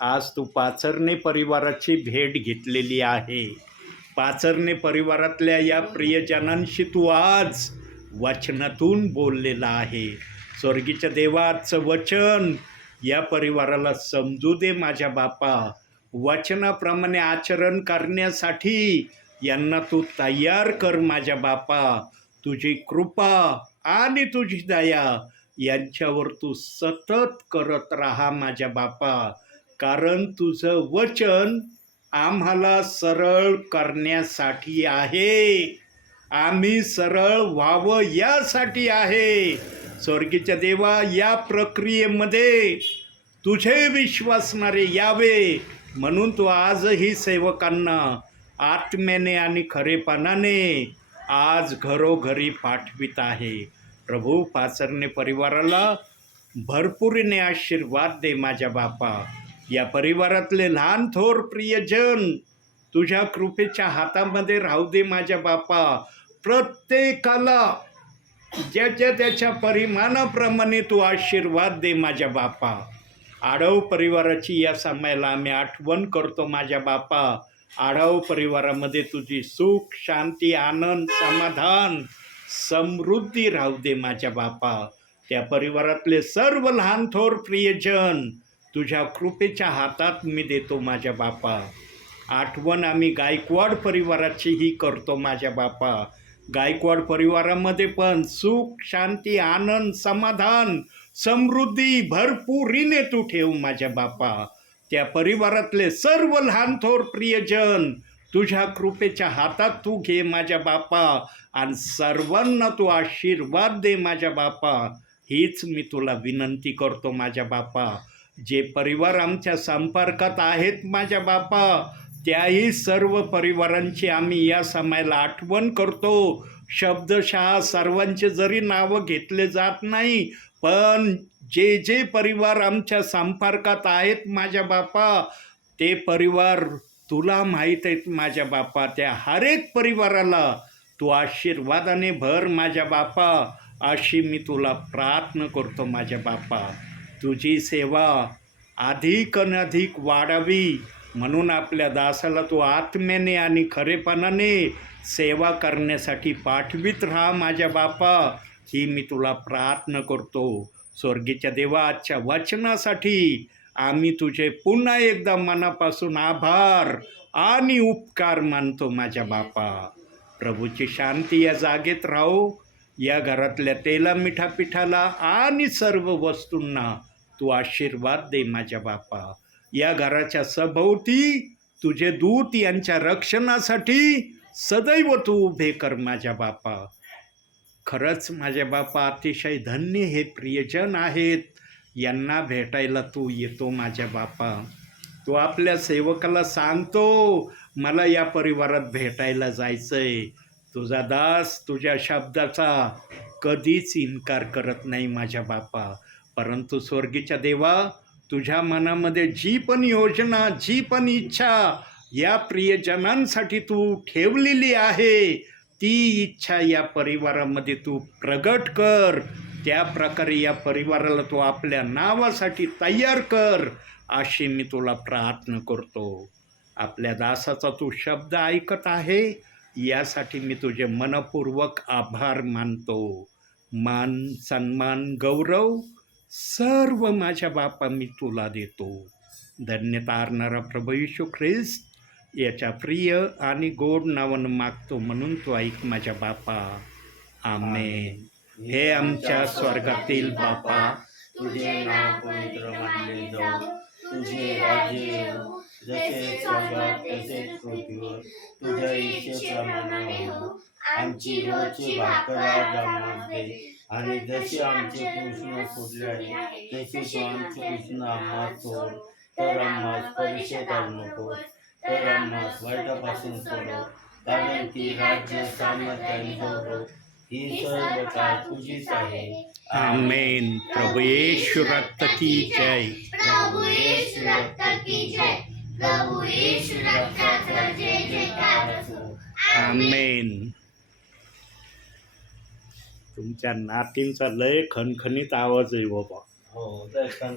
आज तू पाचरणे परिवाराची भेट घेतलेली आहे. पाचरणे परिवारातल्या या प्रियजनांशी तू आज वचनातून बोललेला आहे. स्वर्गीच्या देवाचं वचन या परिवाराला समजू दे माझ्या बापा. वचनाप्रमाणे आचरण करण्यासाठी यांना तू तयार कर माझ्या बापा. तुझी कृपा आणि तुझी दया यांच्यावर तू सतत करत राहा माझ्या बापा, कारण तुझं वचन आम्हाला सरळ करण्यासाठी आहे. आम्ही सरळ व्हावं यासाठी आहे. स्वर्गीच्या देवा, या प्रक्रियेमध्ये तुझे विश्वासणारे यावे म्हणून तू आजही सेवकांना आत्म्याने आणि खरेपणाने आज घरोघरी पाठवित आहे. प्रभू, पाचरणे परिवाराला भरपुरीने आशीर्वाद दे माझ्या बापा. या परिवारातले लहान थोर प्रियजन तुझ्या कृपेच्या हातामध्ये राहू दे माझ्या बापा. प्रत्येकाला ज्याच्या त्याच्या परिमाणाप्रमाणे तू आशीर्वाद दे माझ्या बापा. आढाव परिवाराची या समयाला आम्ही आठवण करतो माझ्या बापा. आढाव परिवारामध्ये तुझी सुख, शांती, आनंद, समाधान, समृद्धी राहू दे माझ्या बापा. त्या परिवारातले सर्व लहान थोर प्रियजन तुझ्या कृपेच्या हातात मी देतो माझ्या बापा. आठवण आम्ही गायकवाड परिवाराचीही करतो माझ्या बापा. गायकवाड परिवारामध्ये पण सुख, शांती, आनंद, समाधान, समृद्धी भरपुरीने तू ठेव माझ्या बापा. त्या परिवारातले सर्व लहान थोर प्रियजन तुझ्या कृपेच्या हातात तू घे माझ्या बापा आणि सर्वांना तू आशीर्वाद दे माझ्या बापा. हीच मी तुला विनंती करतो माझ्या बापा. जे परिवार आमच्या संपर्कात आहेत माझ्या बापा, त्याही सर्व परिवारांची आम्ही या समयाला आठवण करतो. शब्दशः सर्वांचे जरी नावं घेतले जात नाही, पण जे जे परिवार आमच्या संपर्कात आहेत माझ्या बापा, ते परिवार तुला माहीत आहेत माझ्या बापा. त्या हर एक परिवाराला तू आशीर्वादाने भर माझ्या बापा, अशी मी तुला प्रार्थना करतो माझ्या बापा. तुझी सेवा अधिक आणि अधिक वाढावी म्हणून आपल्या दासाला तू आत्म्याने आणि खरेपणाने सेवा करण्यासाठी पाठवित राहा माझ्या बापा, ही मी तुला प्रार्थना करतो. स्वर्गीच्या देवा, आजच्या वचनासाठी आम्ही तुझे पुन्हा एकदा मनापासून आभार आणि उपकार मानतो माझ्या बापा. प्रभूची शांती या जागेत राहो. या घरातल्या तेला, मिठा, पिठाला आणि सर्व वस्तूंना तू आशीर्वाद दे माझ्या बापा. या घराच्या सभोवती तुझे दूत यांच्या रक्षणासाठी सदैव तू उभे कर माझ्या बापा. खरंच माझ्या बापा, अतिशय धन्य हे प्रियजन आहेत. यांना भेटायला तू येतो माझ्या बापा. तू आपल्या सेवकाला सांगतो, मला या परिवारात भेटायला जायचं आहे. तुझा दास तुझ्या शब्दाचा कधीच इन्कार करत नाही माझ्या बापा. परंतु स्वर्गीच्या देवा, तुझ्या मनामध्ये जी पण योजना, जी पण इच्छा या प्रियजनांसाठी तू ठेवलेली आहे, ती इच्छा या परिवारामध्ये तू प्रगट कर. त्या प्रकारे या परिवाराला तू आपल्या नावासाठी तयार कर, अशी मी तुला प्रार्थना करतो. आपल्या दासाचा तू शब्द ऐकत आहे, यासाठी मी तुझे मनपूर्वक आभार मानतो. मान, सन्मान, गौरव सर्व माझ्या बापा मी तुला देतो. धन्यता अर्णारा प्रभू येशू ख्रिस्त याच्या प्रिय आणि गोड नावानं मागतो, म्हणून तू ऐक माझ्या बापा. आमेन. हे आमच्या स्वर्गातील बापा, तुझे नाव पवित्र मानले जाऊ, तुझे राज्य येऊ, जसे स्वर्गात तसेच पृथ्वीवर तुझ्या इच्छेप्रमाणे हो. आमची रोजची भाकर आज आम्हास दे, आणि जसे आमचे कृष्ण सोडले आहे तसे तू आमचे कृष्ण आम्हास सोड. तर आम्हास परीक्षेत आणू नकोस, तर आम्हास वाईटापासून सोडव. कारण की राज्य, सामर्थ्य आणि गौरव ही सर्व काळ तुझीच आहे. आमेन. प्रभू येशू रक्त की जय. प्रभु यीशु रक्त की जय. प्रभु यीशु रक्ताचा जय जयकार असो. आमेन. तुमच्या नातींचा लय खणखणीत आवाज आहे बाबा. हो, दर्शन